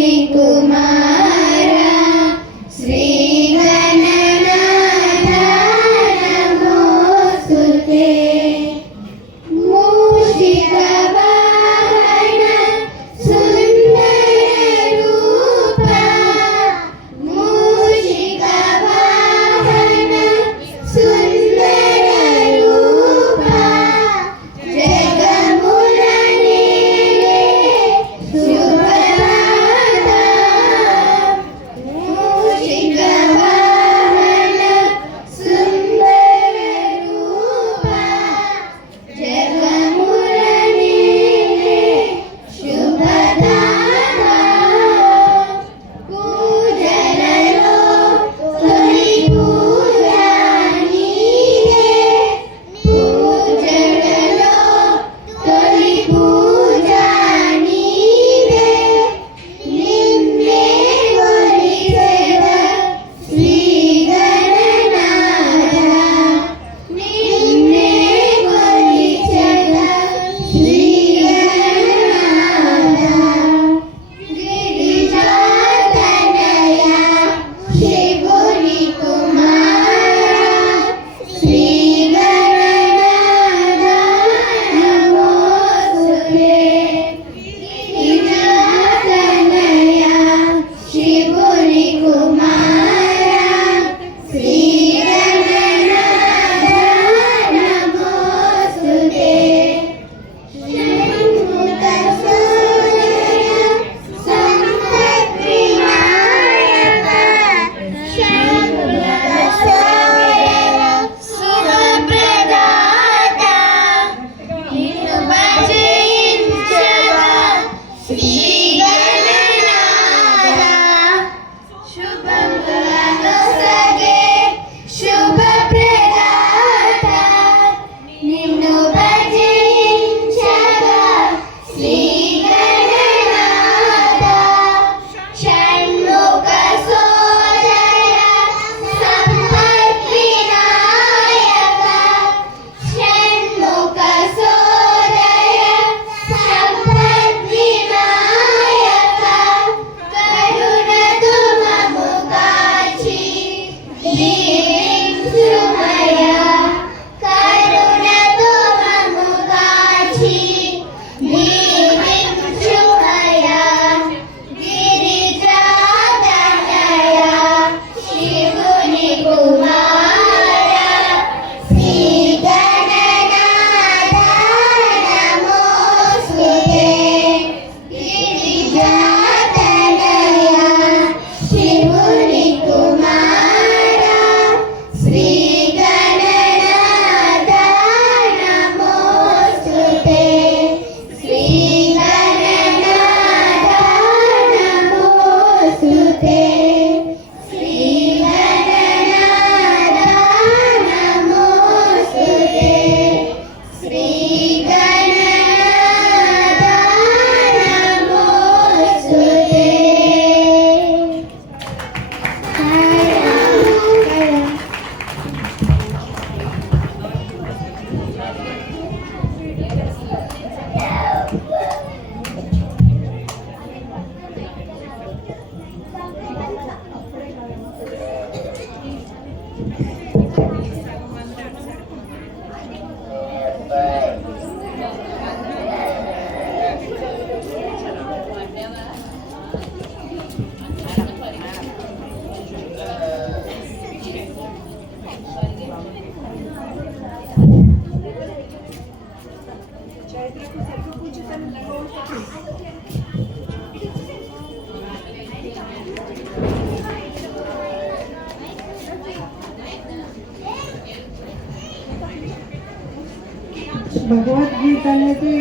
భగవద్గీత అనేది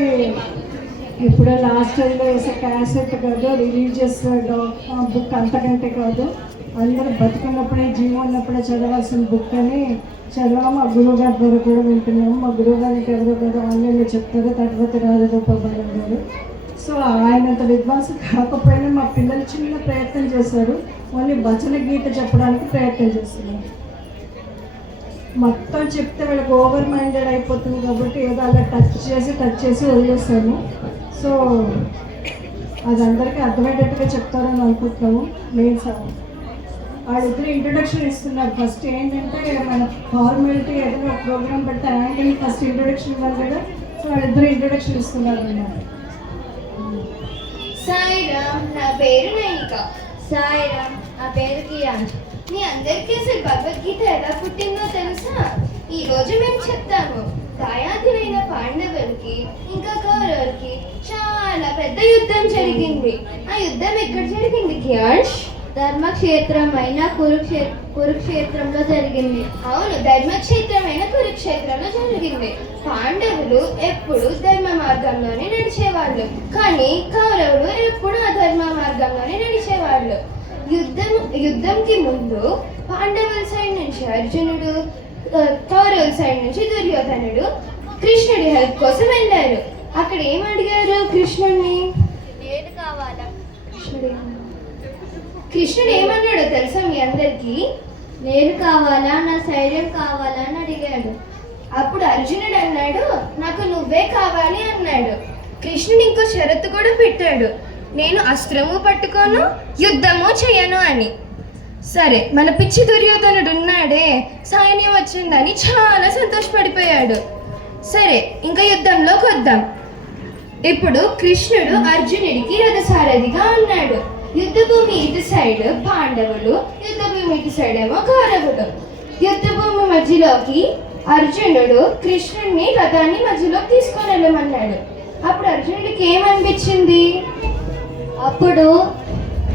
ఇప్పుడు లాస్ట్ టైంలో వేసే క్యాసెట్ కాదు, రిలీజియస్ బుక్ అంతకంటే కాదు. అందరూ బతుకున్నప్పుడే జీవం ఉన్నప్పుడే చదవాల్సిన బుక్ అని చదివాము. మా గురువు గారి ద్వారా కూడా వింటున్నాము. మా గురువు గారికి ఎవరో గారు ఆన్లైన్లో చెప్తారు, తటపతి రాజగోపాల్ గారు. సో ఆయనంత విద్వాంసం కాకపోయినా మా పిల్లలు చిన్న ప్రయత్నం చేశారు. ఓన్లీ భజన గీత చెప్పడానికి ప్రయత్నం చేస్తున్నారు. మొత్తం చెప్తే వీళ్ళకి ఓవర్ మైండెడ్ అయిపోతుంది కాబట్టి ఏదో అలా టచ్ చేసి వదిలేస్తాము. సో అది అందరికీ అర్థమయ్యేటట్టుగా చెప్తారని అనుకుంటున్నాము. మెయిన్ సార్ వాళ్ళిద్దరు ఇంట్రొడక్షన్ ఇస్తున్నారు. ఫస్ట్ ఏంటంటే మన ఫార్మాలిటీ ఏదైనా ఒక ప్రోగ్రామ్ పెడితే యాంగిల్ ఫస్ట్ ఇంట్రొడక్షన్ ఇవ్వాలి కదా. సో వాళ్ళిద్దరు ఇంట్రొడక్షన్ ఇస్తున్నారు అన్నమాట. సాయిరామ్, నా పేరు నైనిక. సాయిరామ్, నా పేరు కియాన్. మీ అందరికీ అసలు భగవద్గీత ఎలా పుట్టిందో తెలుసా? ఈరోజు మేము చెప్తాము. దాయాదులైన పాండవులకి ఇంకా కౌరవులకి చాలా పెద్ద యుద్ధం జరిగింది. ఆ యుద్ధం ఎక్కడ జరిగింది కియాష్? ధర్మక్షేత్రమైన కురుక్షేత్రంలో జరిగింది. అవును, ధర్మక్షేత్రమైన కురుక్షేత్రంలో జరిగింది. పాండవులు ఎప్పుడు ధర్మ మార్గంలోనే నడిచేవాళ్ళు, కానీ కౌరవులు ఎప్పుడు అధర్మ మార్గంలోనే నడిచేవాళ్ళు. యుద్ధంకి ముందు పాండవుల సైడ్ నుంచి అర్జునుడు, కౌరవుల సైడ్ నుంచి దుర్యోధనుడు కృష్ణుడి హెల్ప్ కోసం వెళ్ళారు. అక్కడ ఏమడిగారు కృష్ణుడిని? ఏది కావాలా? కృష్ణుడు ఏమన్నాడో తెలుసా మీ అందరికీ? నేను కావాలా, నా శైర్యం కావాలా అని అడిగాడు. అప్పుడు అర్జునుడు అన్నాడు, నాకు నువ్వే కావాలి అన్నాడు. కృష్ణుడు ఇంకో షరతు కూడా పెట్టాడు, నేను అస్త్రము పట్టుకోను, యుద్ధము చేయను అని. సరే, మన పిచ్చి దుర్యోధనుడు ఉన్నాడే, సైన్యం వచ్చిందని చాలా సంతోషపడిపోయాడు. సరే, ఇంకా యుద్ధంలోకి వద్దాం. ఇప్పుడు కృష్ణుడు అర్జునుడికి రథసారథిగా ఉన్నాడు. యుద్ధభూమి ఇటు సైడ్ పాండవులు, యుద్ధభూమి ఇటు సైడ్ ఏమో కౌరవులు. యుద్ధభూమి మధ్యలోకి అర్జునుడు కృష్ణుడిని రథాన్ని మధ్యలోకి తీసుకొని వెళ్ళమన్నాడు. అప్పుడు అర్జునుడికి ఏమనిపించింది? అప్పుడు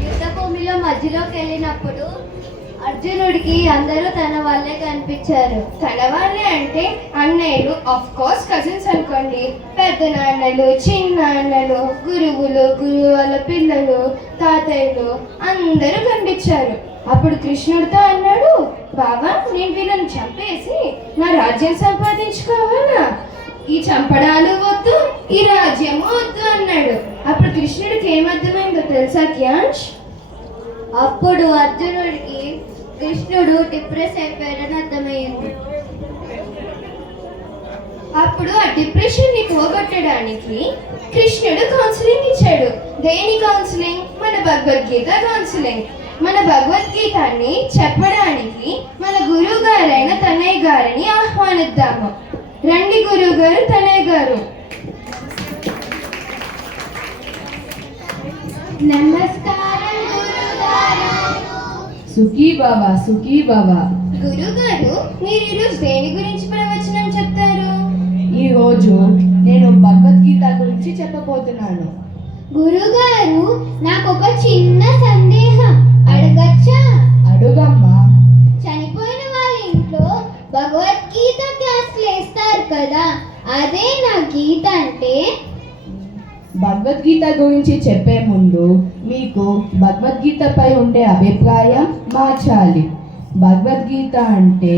యుద్ధభూమిలో మధ్యలోకి వెళ్ళినప్పుడు అర్జునుడికి అందరూ తన వాళ్ళే కనిపించారు. తన వాళ్ళే అంటే అన్నయ్యలు, ఆఫ్ కోర్స్ కజిన్స్ అనుకోండి, పెద్ద నాన్నలు, చిన్న అన్నలు, గురువులు, గురువు వాళ్ళ పిల్లలు, తాతయ్యలు అందరూ కనిపించారు. అప్పుడు కృష్ణుడితో అన్నాడు, బాబా నేను వీళ్ళని చంపేసి నా రాజ్యం సంపాదించుకోవాలా? ఈ చంపడాలు వద్దు, ఈ రాజ్యము వద్దు అన్నాడు. అప్పుడు కృష్ణుడికి ఏమర్థమైందో తెలుసా క్యాంష్? అప్పుడు అర్జునుడికి కృష్ణుడు డిప్రెస్ అయిపోయాడని అర్థమైంది. అప్పుడు ఆ డిప్రెషన్ ని పోగొట్టడానికి కృష్ణుడు కౌన్సిలింగ్ ఇచ్చాడు. దేని కౌన్సిలింగ్? మన భగవద్గీత కౌన్సిలింగ్. మన భగవద్గీతాన్ని చెప్పడానికి మన గురువు గారైన తనయ్య గారిని ఆహ్వానిద్దాము. రండి గురువు గారు, తనయ్య గారు. నమస్కారం గురుగారు. సుఖీ బాబా, సుఖీ బాబా. గురువు గారు, మీరు ఈరోజు దేని గురించి ప్రవచనం చెప్తారు? ఈ రోజు నేను భగవద్గీత గురించి చెప్పబోతున్నాను. గురుగారు, నాకు ఒక చిన్న సందేహం అడగచ్చా? అడుగమ్మా. చనిపోయిన వాళ్ళ ఇంట్లో భగవద్గీత క్లాసులు వేస్తారు కదా, అదే నా గీత అంటే? భగవద్గీత గురించి చెప్పే ముందు మీకు భగవద్గీతపై ఉండే అభిప్రాయం మార్చాలి. భగవద్గీత అంటే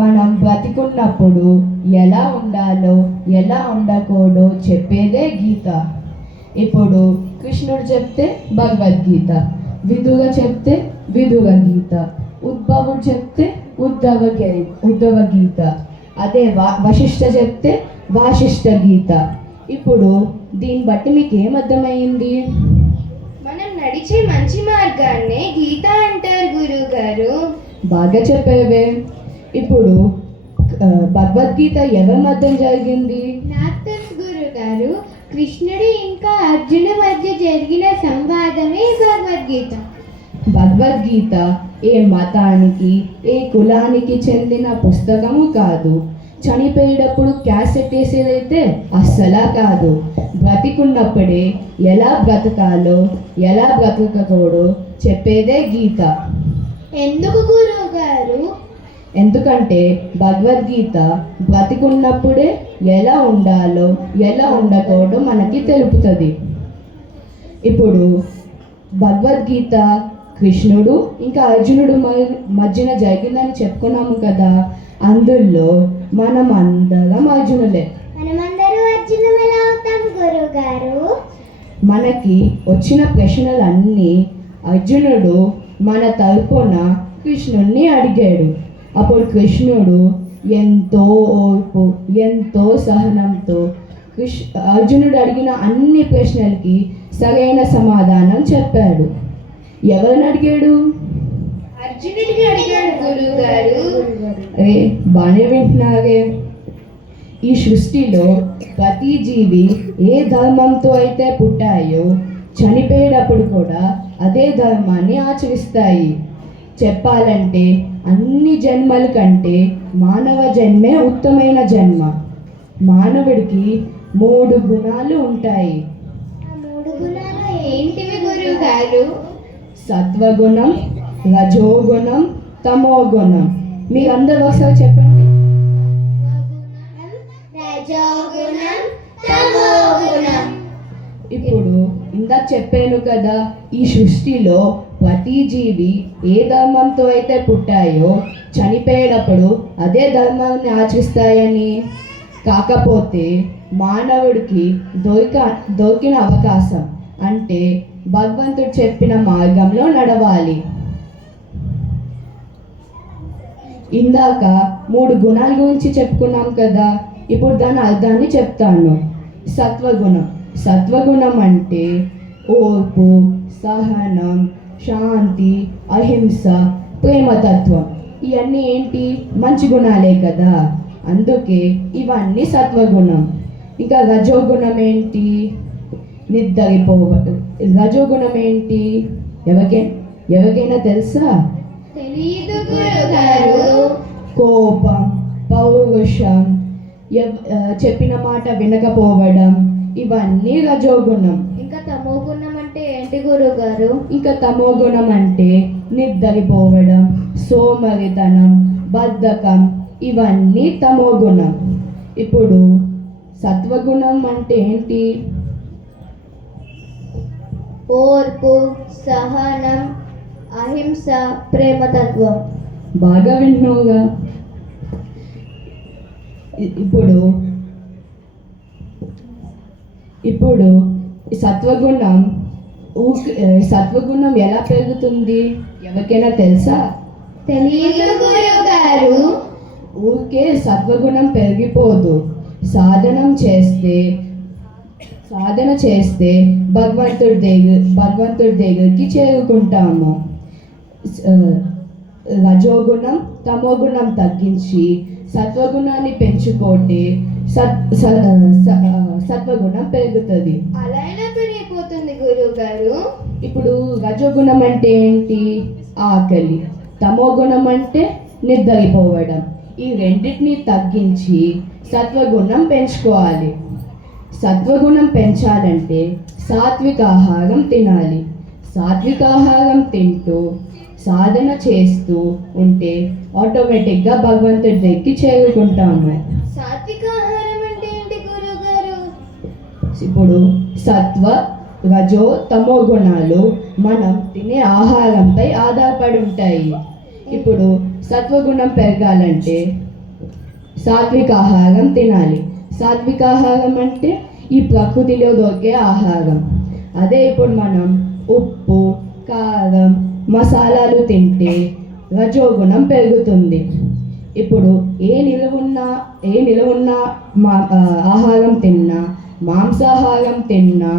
మనం బ్రతికున్నప్పుడు ఎలా ఉండాలో, ఎలా ఉండకూడదో చెప్పేదే గీత. ఇప్పుడు కృష్ణుడు చెప్తే భగవద్గీత, విదుర చెప్తే విదుర గీత, ఉద్భవుడు చెప్తే ఉద్ధవ గీత, అదే వశిష్ఠ చెప్తే వాసిష్ఠ గీత. ఇప్పుడు దీన్ని బట్టి మీకు ఏమర్థమైంది? మనం నడిచే మంచి మార్గాన్నే గీత అంటారు గురువు గారు. బాగా చెప్పేవే. ఇప్పుడు భగవద్గీత ఎవరి మధ్య జరిగింది? నాకు తెలుసు గురుగారు, కృష్ణుడు ఇంకా అర్జును మధ్య జరిగిన సంవాదమే భగవద్గీత. భగవద్గీత ఏ మతానికి, ఏ కులానికి చెందిన పుస్తకము కాదు. చనిపోయేటప్పుడు క్యాసెట్ వేసేదైతే అస్సలా కాదు. బ్రతికున్నప్పుడే ఎలా బ్రతకాలో, ఎలా బ్రతకకూడదో చెప్పేదే గీత. ఎందుకు గురువు గారు? ఎందుకంటే భగవద్గీత బ్రతికున్నప్పుడే ఎలా ఉండాలో ఎలా ఉండకూడదో మనకి తెలుపుతుంది. ఇప్పుడు భగవద్గీత కృష్ణుడు ఇంకా అర్జునుడు మధ్యన జరిగిందని చెప్పుకున్నాము కదా, అందులో మనం అందరం అర్జునులే. మనమందరూ అర్జునం ఎలా అవుతాం గురువు గారు? మనకి వచ్చిన ప్రశ్నలన్నీ అర్జునుడు మన తరపున కృష్ణుడిని అడిగాడు. అప్పుడు కృష్ణుడు ఎంతో ఓర్పు ఎంతో సహనంతో అర్జునుడు అడిగిన అన్ని ప్రశ్నలకి సరైన సమాధానం చెప్పాడు. ఎవరిని అడిగాడు? అర్జునుడిని అడిగాడు గురువు గారు. బాగానే వింటున్నారే. ఈ సృష్టిలో ప్రతి జీవి ఏ ధర్మంతో అయితే పుట్టాయో చనిపోయేటప్పుడు కూడా అదే ధర్మాన్ని ఆచరిస్తాయి. చెప్పాలంటే అన్ని జన్మల కంటే మానవ జన్మే ఉత్తమైన జన్మ. మానవుడికి 3 గుణాలు ఉంటాయి. ఆ 3 గుణాలు ఏంటివి గురువు గారు? సత్వగుణం, రజోగుణం, తమోగుణం. మీరు అందరూ ఒకసారి చెప్పండి. రజోగుణం, తమోగుణం. ఇప్పుడు ఇందాక చెప్పాను కదా, ఈ సృష్టిలో ప్రతి జీవి ఏ ధర్మంతో అయితే పుట్టాయో చనిపోయేటప్పుడు అదే ధర్మాన్ని ఆచరిస్తాయని. కాకపోతే మానవుడికి దొరికిన అవకాశం అంటే భగవంతుడు చెప్పిన మార్గంలో నడవాలి. ఇందాక 3 గుణాల గురించి చెప్పుకున్నాం కదా, ఇప్పుడు దాని అర్థాన్ని చెప్తాను. సత్వగుణం. సత్వగుణం అంటే ఓర్పు, సహనం, శాంతి, అహింస, ప్రేమతత్వం. ఇవన్నీ ఏంటి? మంచి గుణాలే కదా, అందుకే ఇవన్నీ సత్వగుణం. ఇంకా రజోగుణం ఏంటి? రజోగుణం ఏంటి? ఎవరికైనా తెలుసా? తెలీదు గురువు గారు. కోపం, పౌరుషం, చెప్పిన మాట వినకపోవడం, ఇవన్నీ రజోగుణం. ఇంకా తమోగుణం అంటే ఏంటి గురువు గారు? ఇంకా తమోగుణం అంటే నిద్రపోవడం, సోమరితనం, బద్ధకం, ఇవన్నీ తమోగుణం. ఇప్పుడు సత్వగుణం అంటే ఏంటి? ఓర్పు, సహనం, అహింస, ప్రేమతత్వం. బాగా విన్నావుగా. ఇప్పుడు సత్వగుణం ఎలా పెరుగుతుంది? ఎవరికైనా తెలుసా? తెలీదు గురువు గారు. ఊరికే సత్వగుణం పెరిగిపోదు. సాధన చేస్తే భగవంతుడి దగ్గరికి చేరుకుంటాము. రజోగుణం, తమోగుణం తగ్గించి సత్వగుణాన్ని పెంచుకోండి, సత్వగుణం పెరుగుతుంది. అలా ఎలా పెరిగిపోతుంది గురువు గారు? ఇప్పుడు రజోగుణం అంటే ఏంటి? ఆకలి. తమోగుణం అంటే నిద్రపోవడం. ఈ రెండింటిని తగ్గించి సత్వగుణం పెంచుకోవాలి. సత్వగుణం పెంచాలంటే సాత్విక ఆహారం తినాలి. సాత్విక ఆహారం తింటూ సాధన చేస్తూ ఉంటే ఆటోమేటిక్గా భగవంతుడి దగ్గరికి చేరుకుంటాము. సాత్విక ఆహారం అంటే ఏంటి గురువు గారు? ఇప్పుడు సత్వ, రజో, తమో గుణాలు మనం తినే ఆహారంపై ఆధారపడి ఉంటాయి. ఇప్పుడు సత్వగుణం పెరగాలంటే సాత్విక ఆహారం తినాలి. సాత్విక ఆహారం అంటే ఈ ప్రకృతిలో దొరికే ఆహారం. అదే ఇప్పుడు మనం ఉప్పు, కారం, మసాలాలు తింటే రజోగుణం పెరుగుతుంది. ఇప్పుడు ఏ నిలవున్న ఆహారం తిన్నా, మాంసాహారం తిన్నా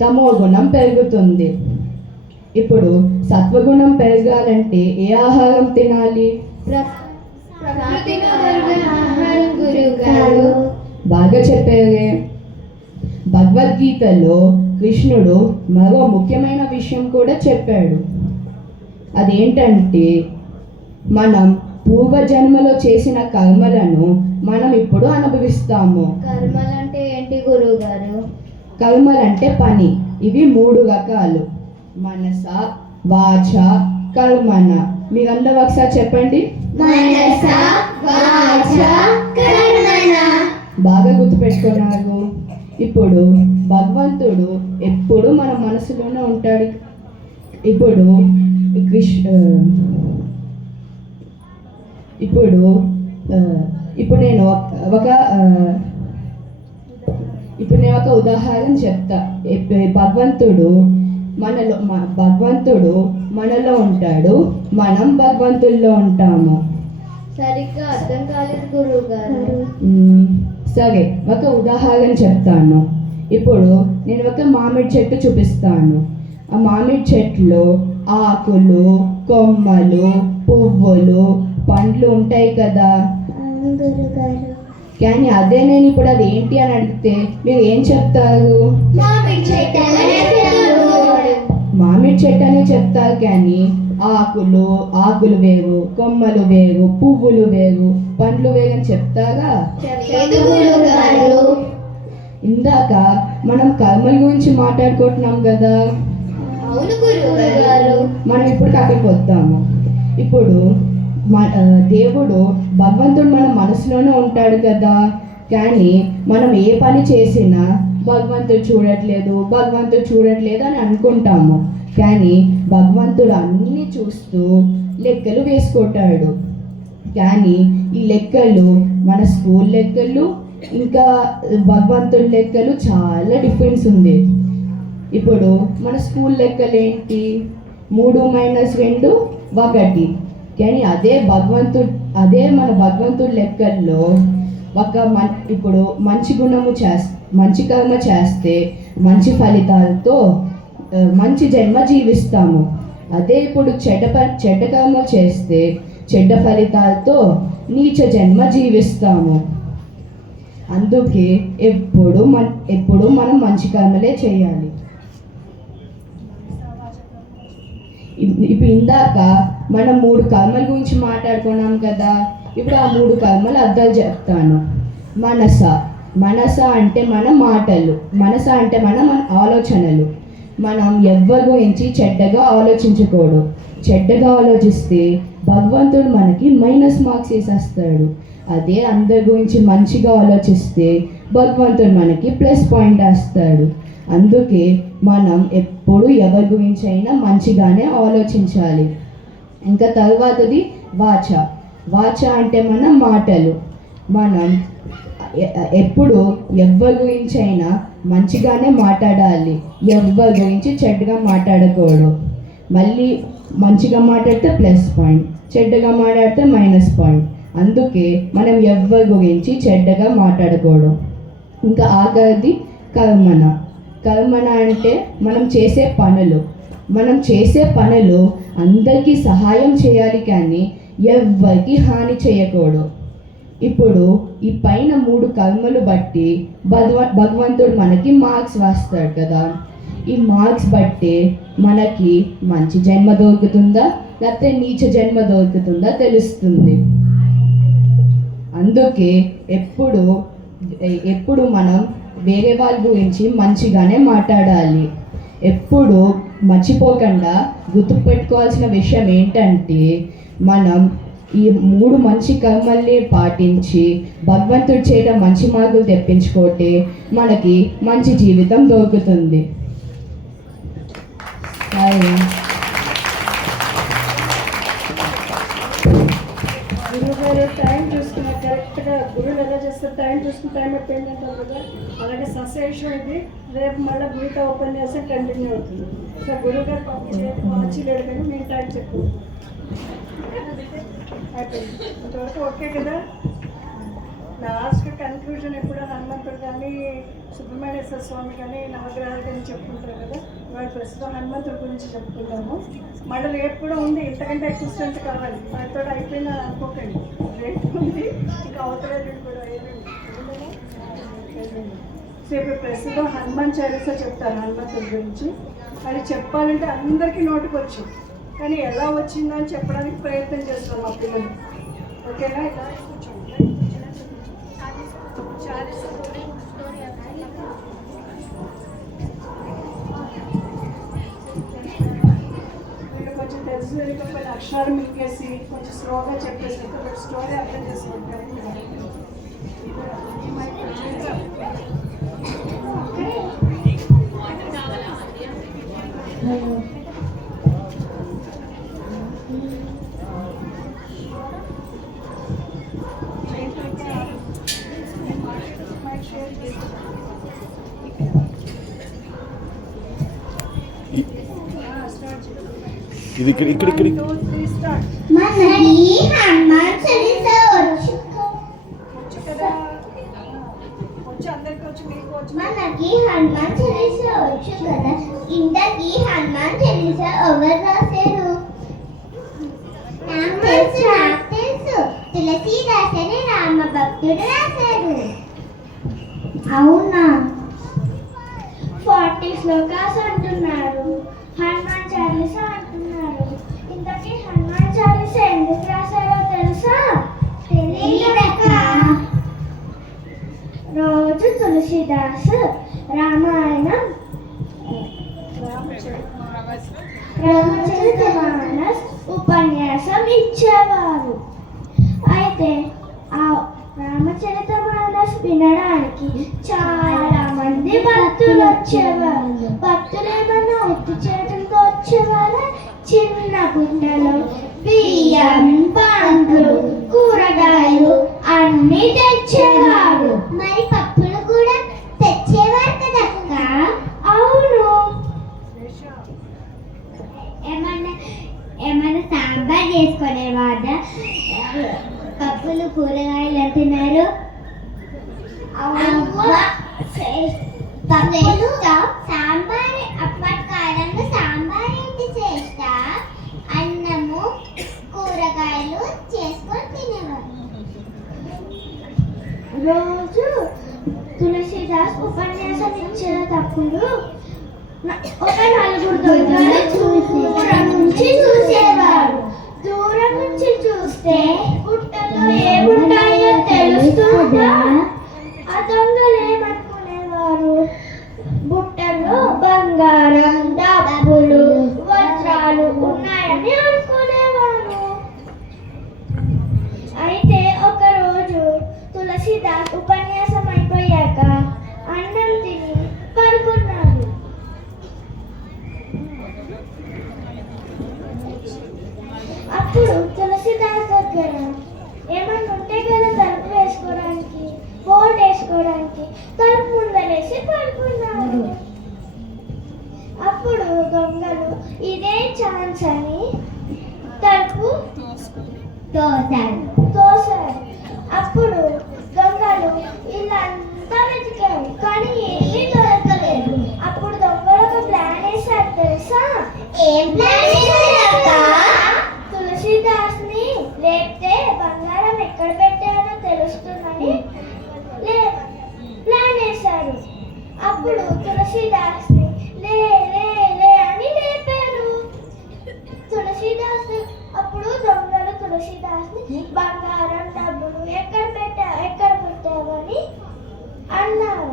తమో గుణం పెరుగుతుంది. ఇప్పుడు సత్వగుణం పెరగాలంటే ఏ ఆహారం తినాలి? ప్రకృతిలో దొరికే ఆహారం గురువు గారు. బాగా చెప్పారే. భగవద్గీతలో కృష్ణుడు మరో ముఖ్యమైన విషయం కూడా చెప్పాడు. అదేంటంటే మనం పూర్వజన్మలో చేసిన కర్మలను మనం ఇప్పుడు అనుభవిస్తాము. కర్మలంటే ఏంటి గురువు గారు? కర్మలంటే పని. ఇవి 3 రకాలు: మనస, వాచ, కర్మణ. మీరందరూ ఒకసారి చెప్పండి. మనస వాచ కర్మణ. బాగా గుర్తుపెట్టుకున్నారు. ఇప్పుడు భగవంతుడు ఎప్పుడు మన మనసులోనే ఉంటాడు. ఇప్పుడు ఇప్పుడు నేను ఒక ఉదాహరణ చెప్తా. భగవంతుడు మనలో ఉంటాడు, మనం భగవంతుల్లో ఉంటాము. సరిగ్గా అర్థం కాలేదు గురువు గారు. సరే, ఒక ఉదాహరణ చెప్తాను. ఇప్పుడు నేను ఒక మామిడి చెట్టు చూపిస్తాను. ఆ మామిడి చెట్టులో ఆకులు, కొమ్మలు, పువ్వులు, పండ్లు ఉంటాయి కదా. గురుగారు, కానీ అదే నేను ఇప్పుడు అది ఏంటి అని అడిగితే మీరు ఏం చెప్తారు? మామిడి చెట్టు మామిడి చెట్టు అని చెప్తారు. కానీ ఆకులు వేరు, కొమ్మలు వేరు, పువ్వులు వేరు, పండ్లు వేరు అని చెప్తారా? ఇందాక మనం కర్మల గురించి మాట్లాడుకుంటున్నాం కదా. అవును గురుగారు. మనం ఇప్పుడు అక్కడికి వద్దాము. ఇప్పుడు దేవుడు భగవంతుడు మన మనసులోనే ఉంటాడు కదా. కానీ మనం ఏ పని చేసినా భగవంతుడు చూడట్లేదు అని అనుకుంటాము. కానీ భగవంతుడు అన్నీ చూస్తూ లెక్కలు వేసుకుంటాడు. కానీ ఈ లెక్కలు మన స్కూల్ లెక్కలు ఇంకా భగవంతుడి లెక్కలు చాలా డిఫరెన్స్ ఉంది. ఇప్పుడు మన స్కూల్ లెక్కలు ఏంటి? 3 - 2 1. కానీ అదే మన భగవంతుడి లెక్కల్లో ఇప్పుడు మంచి కర్మ చేస్తే మంచి ఫలితాలతో మంచి జన్మ జీవిస్తాము. అదే ఇప్పుడు చెడ్డ కర్మ చేస్తే చెడ్డ ఫలితాలతో నీచ జన్మ జీవిస్తాము. అందుకే ఎప్పుడు మనం మంచి కర్మలే చేయాలి. ఇప్పుడు ఇందాక మనం 3 కర్మల గురించి మాట్లాడుకున్నాం కదా. ఇప్పుడు ఆ 3 కర్మల అర్థాలు చెప్తాను. మనస అంటే మన మాటలు, మనస అంటే మన ఆలోచనలు. మనం ఎవరి గురించి చెడ్డగా ఆలోచించకూడదు. చెడ్డగా ఆలోచిస్తే భగవంతుడు మనకి -మార్క్స్ వేసేస్తాడు. అదే అందరి గురించి మంచిగా ఆలోచిస్తే భగవంతుడు మనకి +పాయింట్ వేస్తాడు. అందుకే మనం ఎప్పుడు ఎవరి గురించి అయినా మంచిగానే ఆలోచించాలి. ఇంకా తర్వాతది వాచ అంటే మన మాటలు. మనం ఎప్పుడు ఎవరి గురించి అయినా మంచిగానే మాట్లాడాలి, ఎవరి గురించి చెడ్డగా మాట్లాడకూడదు. మళ్ళీ మంచిగా మాట్లాడితే +పాయింట్, చెడ్డగా మాట్లాడితే -పాయింట్. అందుకే మనం ఎవరి గురించి చెడ్డగా మాట్లాడకూడదు. ఇంకా ఆఖరిది కర్మణ అంటే మనం చేసే పనులు అందరికీ సహాయం చేయాలి, కానీ ఎవరికి హాని చేయకూడదు. ఇప్పుడు ఈ పైన 3 కర్మలు బట్టి భగవంతుడు మనకి మార్క్స్ వేస్తాడు కదా. ఈ మార్క్స్ బట్టి మనకి మంచి జన్మ దొరుకుతుందా లేకపోతే నీచ జన్మ దొరుకుతుందా తెలుస్తుంది. అందుకే ఎప్పుడు మనం వేరే వాళ్ళ గురించి మంచిగానే మాట్లాడాలి. ఎప్పుడు మర్చిపోకుండా గుర్తుపెట్టుకోవాల్సిన విషయం ఏంటంటే మనం ఈ 3 మంచి కర్మల్ని పాటించి భగవంతుడు చేయడం మంచి మార్కులు తెప్పించుకుంటే మనకి మంచి జీవితం దొరుకుతుంది. గురువుగారు టైం చూసుకున్నా కరెక్ట్గా గురువులు ఎలా చేస్తారు? టైం చూసుకుని టైం అయిపోయింది అంటారు కదా. అలాగే ససేషన్ ఇది రేపు మళ్ళీ గురితో ఓపెన్ చేస్తే కంటిన్యూ అవుతుంది. సో గురువుగారు పంపించలేడు కానీ మేము టైం చెప్పు అయిపోయింది. ఇంతవరకు ఓకే కదా. లాస్ట్ కన్క్లూజన్ ఎప్పుడు హనుమంతుడు కానీ సుబ్రహ్మణ్యేశ్వర స్వామి కానీ నవగ్రహాలు కానీ చెప్పుకుంటారు కదా. ఇవాళ ప్రస్తుతం హనుమంతుడి గురించి చెప్పుకుంటాము. మళ్ళీ రేపు కూడా ఉంది, ఇంతకంటే ఎక్కువ స్ట్రెంత్ కావాలి. వాటితో అయిపోయినా అనుకోకండి, రేపు ఉంది ఇంకా అవతలేదు కూడా ఏమేమి. సో ఇప్పుడు ప్రస్తుతం హనుమాన్ చాలీసా చెప్తారు హనుమంతుడి గురించి. అది చెప్పాలంటే అందరికీ నోటికి వచ్చు, కానీ ఎలా వచ్చిందో అని చెప్పడానికి ప్రయత్నం చేస్తున్నాం మా పిల్లలు. ఓకేనా? ఇలా కూర్చోండి. వీళ్ళు కొంచెం తెలుసు వర్డ్స్ లేకపోతే అక్షరాలు మింగేసి కొంచెం స్లోగా చెప్పేసి ఒక స్టోరీ అర్థం చేసుకుంటారు. ఇది ఇక్కడ ఇక్కడ ఇక్కడ మనకి హనుమాన్ చాలీస వచ్చు కదా, వచ్చి అందరికి వచ్చి మీకు వచ్చి మనకి హనుమాన్ చాలీస వచ్చు కదా. ఇంతకీ హనుమాన్ చాలీస ఎవరు రాశారు? నాకు తెలుసు. తులసీదాసని రామ భక్తుడు రాశాడు. అవునా? 40 శ్లోకాస్ అంటున్నారు, హనుమాన్ చాలీసా అంటున్నారు. ఇంతకీ హనుమాన్ చాలీసా ఎందుకు రాశారో తెలుసా? తెలియదక్క. రోజు తులసీదాస్ రామాయణం రామచరితమానస్ ఉపన్యాసం ఇచ్చేవారు. అయితే ఆ రామచరితమానస్ వినడానికి చాలా మంది భక్తులు వచ్చేవారు. భక్తులు ఏమన్నా ఉత్తి చేతులతో వచ్చేవారు. చిన్న గుండెలో బియ్యం, పండ్లు, కూరగాయలు అన్ని తెచ్చేవారు. మరి పప్పులు కూడా తెచ్చేవారు కదక్క. అవును. ఏమన్నా సాంబార్ చేసుకునేవాడా? పప్పులు కూరగాయలు తిన్నారు. పప్పులు సాంబార్ అప్పటి కాలంలో సాంబార్ ఏంటి చేస్త అన్నము కూరగాయలు చేసుకొని తినేవారు. రోజు తులసీదాస్ ఉపన్యాసం ఇచ్చేటప్పుడు ఒక 4 దొంగలు దూరం నుంచి చూసేవారు. దూరం నుంచి చూస్తే పుట్టలో ఏముంటాయో తెలుస్తుందా? ఆ దొంగలు ఏమనుకునేవారు? బుట్టలో బంగారం, డబ్బులు, వజ్రాలు ఉన్నాయని అనుకునేవారు. అయితే ఒకరోజు తులసీదాస్ ఉపన్యాసం అయిపోయాక అన్నం తిని పడుకున్నాడు. అప్పుడు తులసీదాస్ దగ్గర ఏమన్నా ఉంటే కదా తలుపు వేసుకోవడానికి, బోర్డు వేసుకోవడానికి తలుపు ముందరేసి పడుకున్నాడు. అప్పుడు దొంగలు ఇదే ఛాన్స్ అని తలుపు తోసారు. అప్పుడు దొంగలు ఇల్లంతా వెతికారు, కానీ ఏమీ దొరకలేదు. అప్పుడు దొంగలు ఒక ప్లాన్ వేశారు తెలుసా? ఏం ప్లాన్ చేశారక్క? తులసీదాస్ ని లేపితే బంగారం ఎక్కడ పెట్టారో తెలుస్తుందని ప్లాన్ వేశారు. అప్పుడు తులసీదాస్ ని లే లే లే అని లేపారు. తులసీదాస్ అప్పుడు దొంగలు తులసీదాస్ ని బంగారం డబ్బులు ఎక్కడ పెట్టావు అని అన్నారు.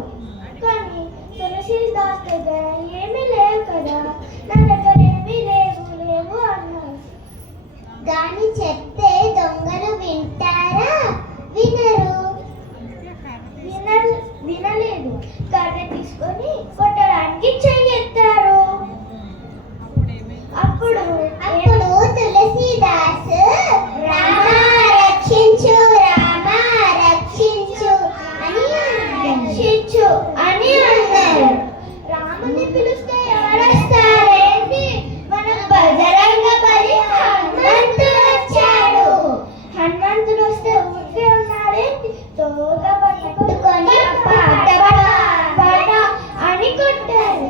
కానీ తులసీదాస్ దగ్గర ఏమీ లేవు కదా, నా దగ్గర ఏమీ లేవు అన్నారు. కానీ చెప్తే దొంగలు వింటారా? వినరు. వినలేదు. కర్ర తీసుకొని కొట్టడానికి చెయ్యెత్తారు. అప్పుడు తులసీదాస్ రామ రక్షించు అని అన్నారు. రాముని పిలిస్తే ఎవరొస్తారేంటి? మన బజరంగ బలి హనుమంతుడు వచ్చాడు. హనుమంతుడు వస్తే ఊరికే ఉన్నాడేంటి? తోక పట్టుకొని పాట అని కొట్టారు.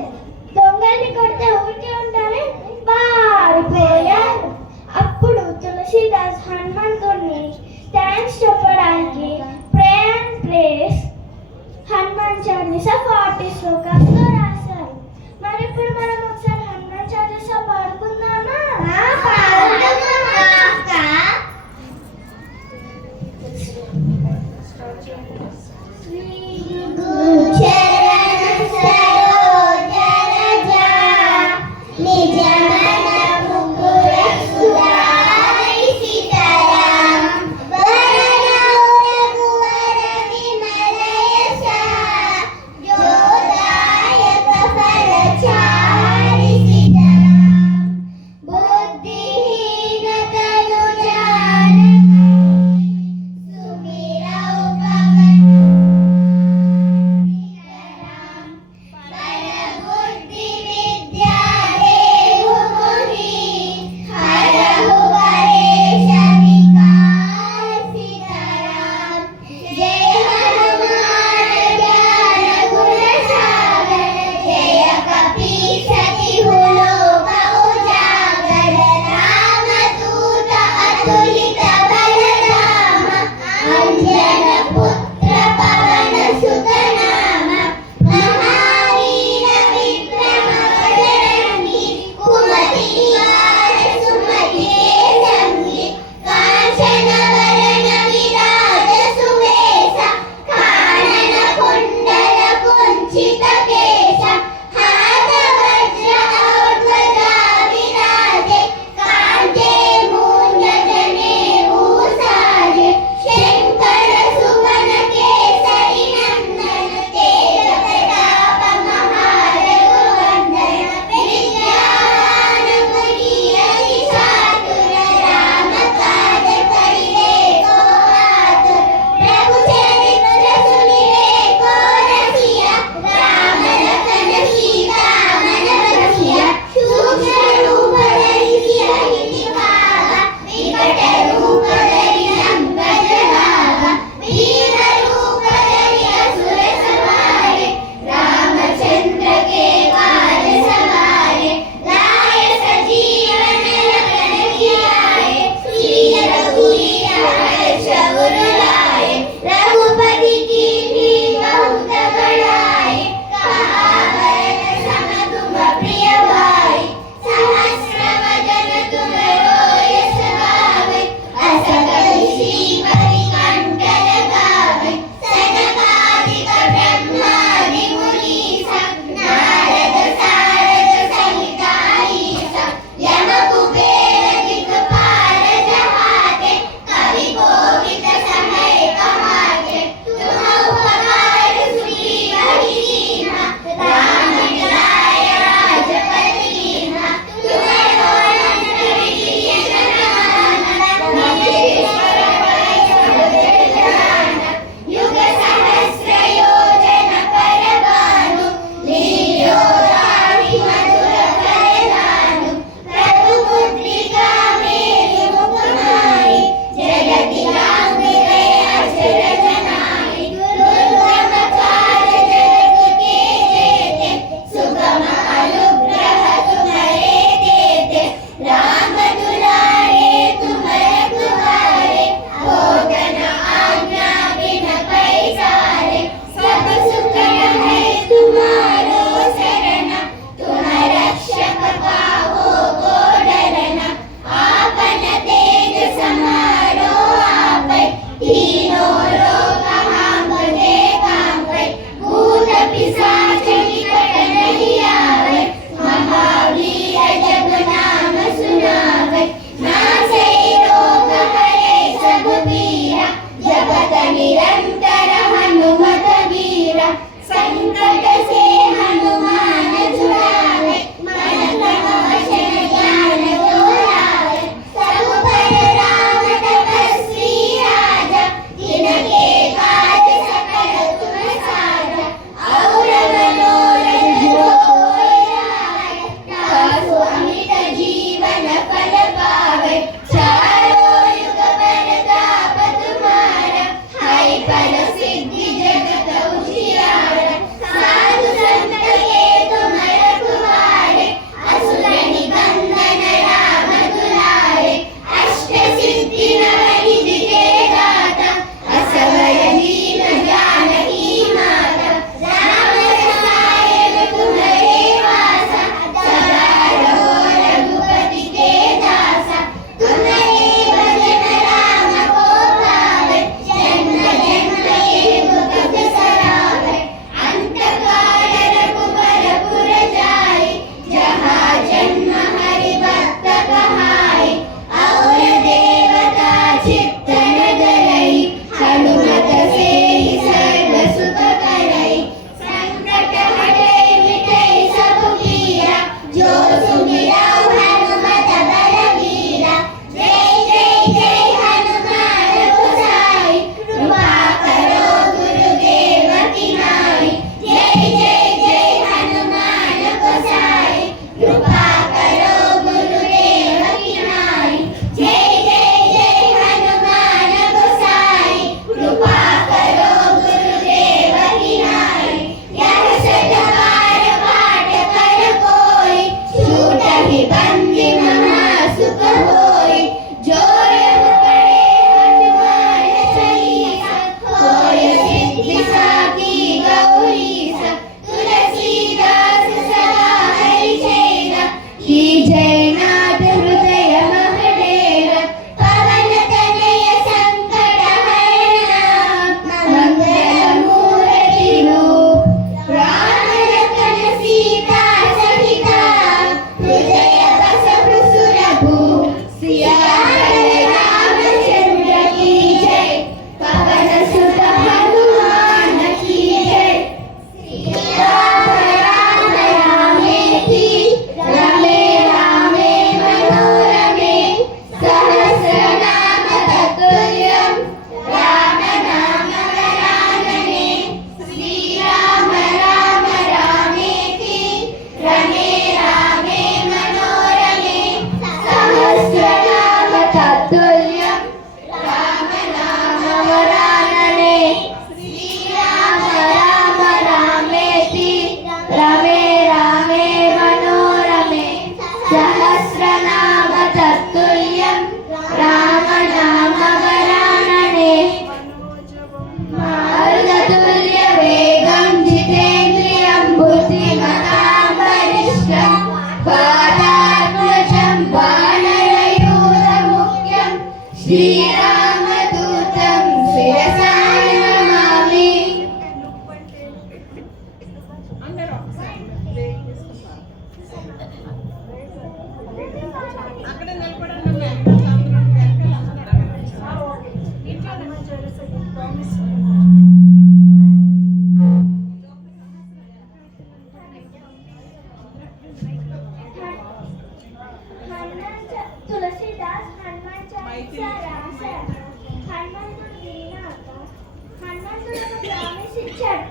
దొంగల్ని కొడితే ఊరికే ఉంటారే, పారిపోయారు. అప్పుడు తులసీదాస్ హనుమంతుడిని థ్యాంక్స్ చెప్పడానికి pray and place Hanuman Chalisa 40 శ్లోకాలతో రాశారు. మరి ఇప్పుడు మనం ఒకసారి హనుమాన్ చాలీసా పాడుకుందామా? నిజమన ముకురస్తు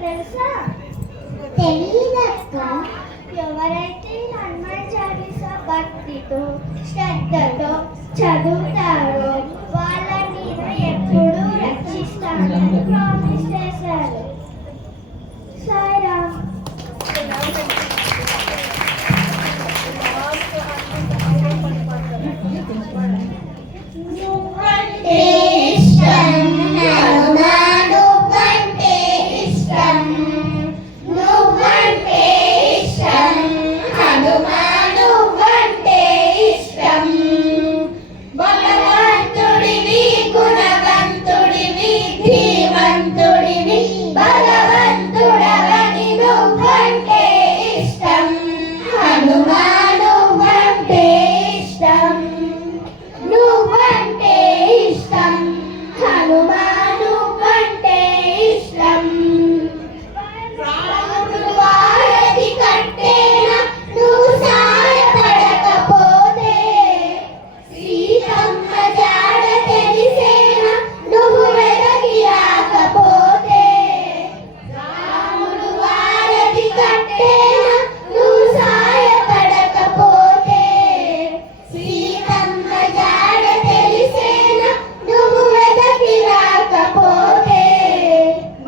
తెలుసా? తెలీదక్క. ఎవరైతే హనుమాన్ చాలీసా భక్తితో శ్రద్ధతో చదువుతారో వాళ్ళని ఎప్పుడూ రక్షిస్తానని ప్రామిస్ చేశారు. సాయిరామ్. నువ్వంటే ఇష్టం హనుమా, నువ్వంటే ఇష్టం, నువ్వంటే ఇష్టం హనుమా, నువ్వంటే ఇష్టం. బలవంతుడివి గుణవంతుడివి ధీమంతుడివి భగవంతుడవని నువ్వంటే ఇష్టం హనుమా, నువ్వంటే ఇష్టం, నువ్వంటే ఇష్టం హనుమా, నువ్వంటే ఇష్టం. రాముడు వారధి కట్టేనా నువ్వు సాయపడకపోతే, సీతమ్మ జాడ తెలిసేనా నువ్వు వెనక్కి రాకపోతే, రాముడు వారధి కట్టేనా నువ్వు సాయపడకపోతే, సీతమ్మ జాడ తెలిసేనా నువ్వు వెనక్కి రాకపోతే,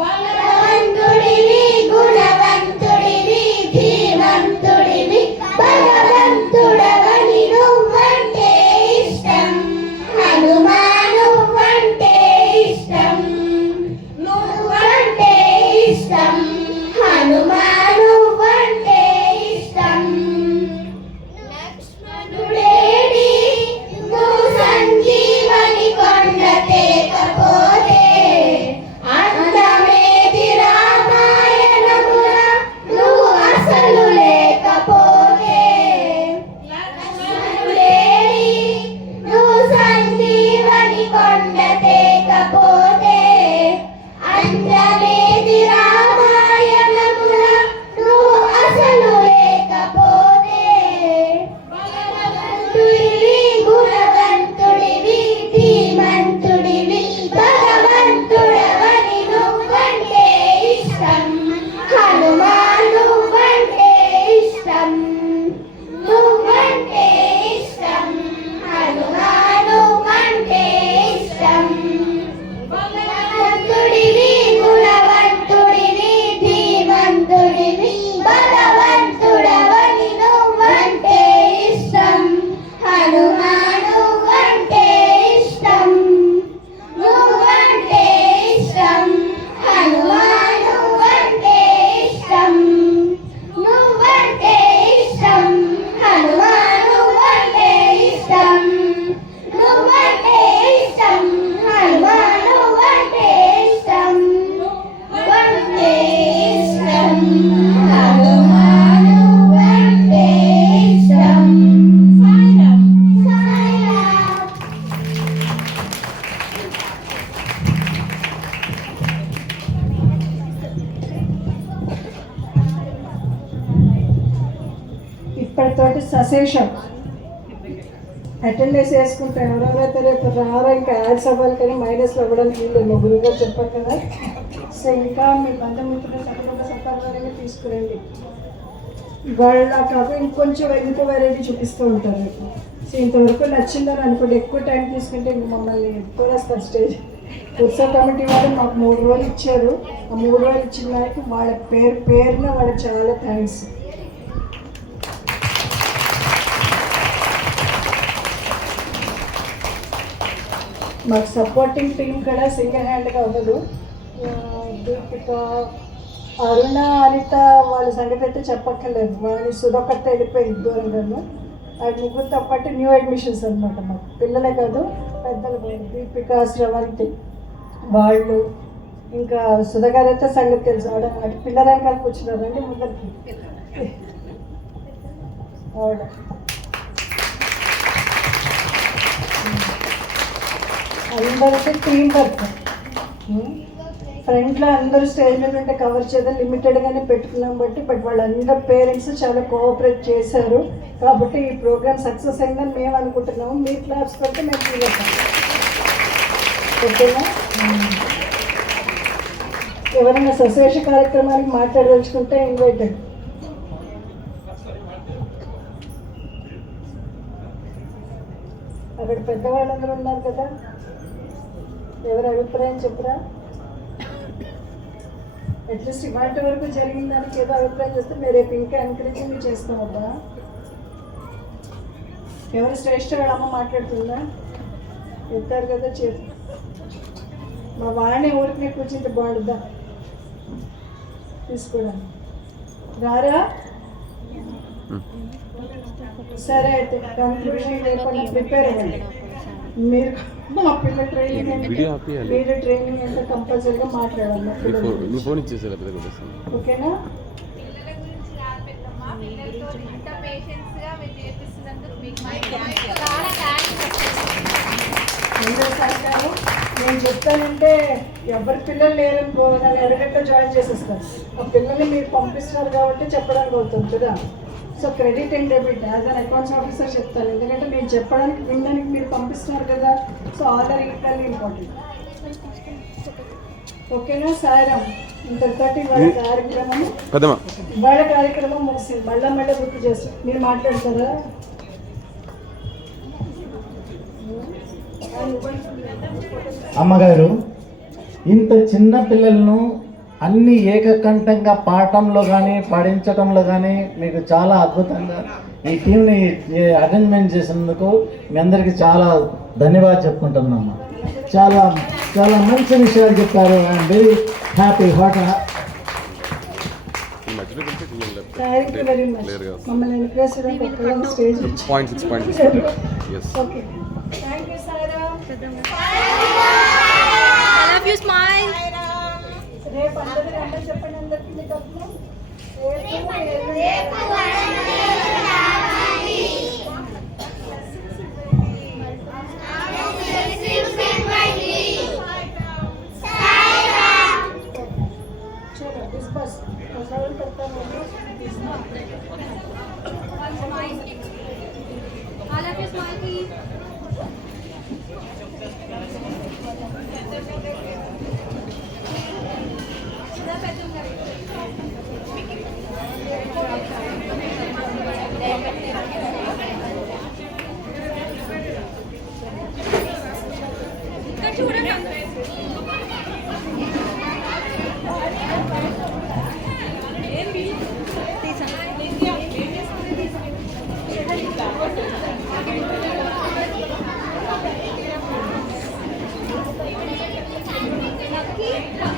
బలవంతుడివి గుణవంతుడివి ధీమంతుడివి భగవంతుడవని నువ్వంటే ఇష్టం హనుమా, నువ్వంటే ఇష్టం, నువ్వంటే ఇష్టం హనుమా, నువ్వంటే ఇష్టం. లక్ష్మణుడేడి నువ్వు సంజీవని కొండ తేకపోతే, అందమేది రామాయణముల నువ్వు అసలు లేకపోతే, లక్ష్మణుడేడి నువ్వు సంజీవని కొండ తేకపోతే, అందమేది రామాయణముల నువ్వు అసలు లేకపోతే, బలవంతుడివి గుణవంతుడివి ధీమంతుడివి భగవంతుడవని నువ్వంటే ఇష్టం హనుమా, నువ్వంటే ఇష్టం, నువ్వంటే ఇష్టం హనుమా, నువ్వంటే ఇష్టం. బలవంతుడివి గుణవంతుడివి ధీమంతుడివి భగవంతుడవని నువ్వంటే ఇష్టం హనుమా, నువ్వంటే ఇష్టం, నువ్వంటే ఇష్టం హనుమా, నువ్వంటే ఇష్టం, నువ్వంటే ఇష్టం హనుమా, నువ్వంటే ఇష్టం, నువ్వంటే ఇష్టం హనుమా, నువ్వంటే ఇష్టం, నువ్వంటే ఇష్టం హనుమా, నువ్వంటే ఇష్టం. సాయిరామ్. సాయిరామ్. ఇప్పటితోటి సశేషం. అటెండెన్స్ వేసుకుంటే ఎవరెవరైతే రేపు రారో ఇంకా యాడ్స్ అవ్వాలి కానీ మైనస్లో అవ్వడానికి వీళ్ళు ముగ్గురుగా చెప్పారు కదా. సో ఇంకా మీ బంధుమిత్రులు సపరేట్గా సపరేట్గా తీసుకురండి. వాళ్ళ కాక ఇంకో వెరైటీ చూపిస్తూ ఉంటారు మీకు. సో ఇంతవరకు నచ్చిందని అనుకోండి. ఎక్కువ టైం తీసుకుంటే మమ్మల్ని ఎక్కువ రాస్తారు స్టేజ్. ఉత్సవ కమిటీ వాళ్ళు మాకు 3 రోజులు ఇచ్చారు. ఆ 3 రోజులు ఇచ్చిన దానికి వాళ్ళ పేరున వాళ్ళకి చాలా థ్యాంక్స్. మాకు సపోర్టింగ్ టీం కూడా సింగిల్ హ్యాండ్గా అవ్వదు. దీపిక, అరుణ, అనిత వాళ్ళ సంగతి అయితే చెప్పక్కర్లేదు. వాడి సుధొక్కత వెళ్ళిపోయింది దూరంగాను. అది ముగ్గురితో పాటు న్యూ అడ్మిషన్స్ అనమాట. మాకు పిల్లలే కాదు పెద్దలు. దీపిక, శ్రవంతి వాళ్ళు, ఇంకా సుధగారు అయితే సంగతి తెలుసు. అటు పిల్లలని కలిపి వచ్చినారండి ముందరికి. ఆవిడ అందరికీ టీం వర్క్. ఫ్రంట్లో అందరూ స్టేజ్ మీద ఉంటే కవర్ చేద్దాం లిమిటెడ్గానే పెట్టుకున్నాం బట్ వాళ్ళందరూ పేరెంట్స్ చాలా కోఆపరేట్ చేశారు. కాబట్టి ఈ ప్రోగ్రామ్ సక్సెస్ అయిందని మేము అనుకుంటున్నాము. మీ క్లాప్స్ పెడితే మేము ఫీల్ అవుతాం. ఓకేనా? ఎవరైనా సశేష కార్యక్రమానికి మాట్లాడదలుచుకుంటే ఇన్వైటెడ్. అక్కడ పెద్దవాళ్ళందరూ ఉన్నారు కదా, ఎవరి అభిప్రాయం చెప్పురా. అట్లీస్ట్ ఇవాళ వరకు జరిగిన దానికి ఏదో అభిప్రాయం చేస్తే మీరు రేపు ఇంకా ఎంకరేజింగ్ చేస్తాం అబ్బా. ఎవరు శ్రేష్ఠ వాళ్ళ అమ్మ మాట్లాడుతుందా? చెప్తారు కదా చేతి. మా వాడిని ఊరికి కూర్చుంటే బాగుంటుందా తీసుకోవడానికి? రారా? సరే అయితే కన్క్లూషన్ లేకుండా ప్రిపేర్ అవ్వండి. మీరు మా పిల్లల ట్రైనింగ్ మీరు ట్రైనింగ్ అంటే కంపల్సరీగా మాట్లాడాలి. ఓకేనా? నేను చెప్తానంటే ఎవరి పిల్లలు లేరని నన్ను ఎరగట్ట జాయిన్ చేసేస్తారు. ఆ పిల్లల్ని మీరు పంపిస్తున్నారు కాబట్టి చెప్పడానికి అవుతుంది కదా. So credit and debit as an accounts officer చెప్తాను, ఎందుకంటే నేను చెప్పడానికి వినడానికి మీరు పంపిస్తున్నారు కదా. So all are equally important. ఓకేనా? సారం ఇంతటి వాళ్ళ కార్యక్రమం ముగిసింది. మళ్ళీ గుర్తు చేస్తాం. మీరు మాట్లాడతారా? అమ్మగారు, ఇంత చిన్న పిల్లలను అన్ని ఏకకంఠంగా పాఠంలో కానీ పాడించడంలో కానీ మీకు చాలా అద్భుతంగా ఈ టీంని అరేంజ్మెంట్ చేసినందుకు మీ అందరికీ చాలా ధన్యవాదాలు చెప్పుకుంటున్నాము. చాలా చాలా మంచి విషయాలు చెప్పారు. I'm very happy. Thank you very much. మమ్మల్ని ఎంకరేజ్ చేయడం స్టేజ్ ఓకే. థ్యాంక్ యూ సారా. రేపు అందరికీ చెప్పండి. అందరికీ మీ తప్పు డిస్కస్ Lucky.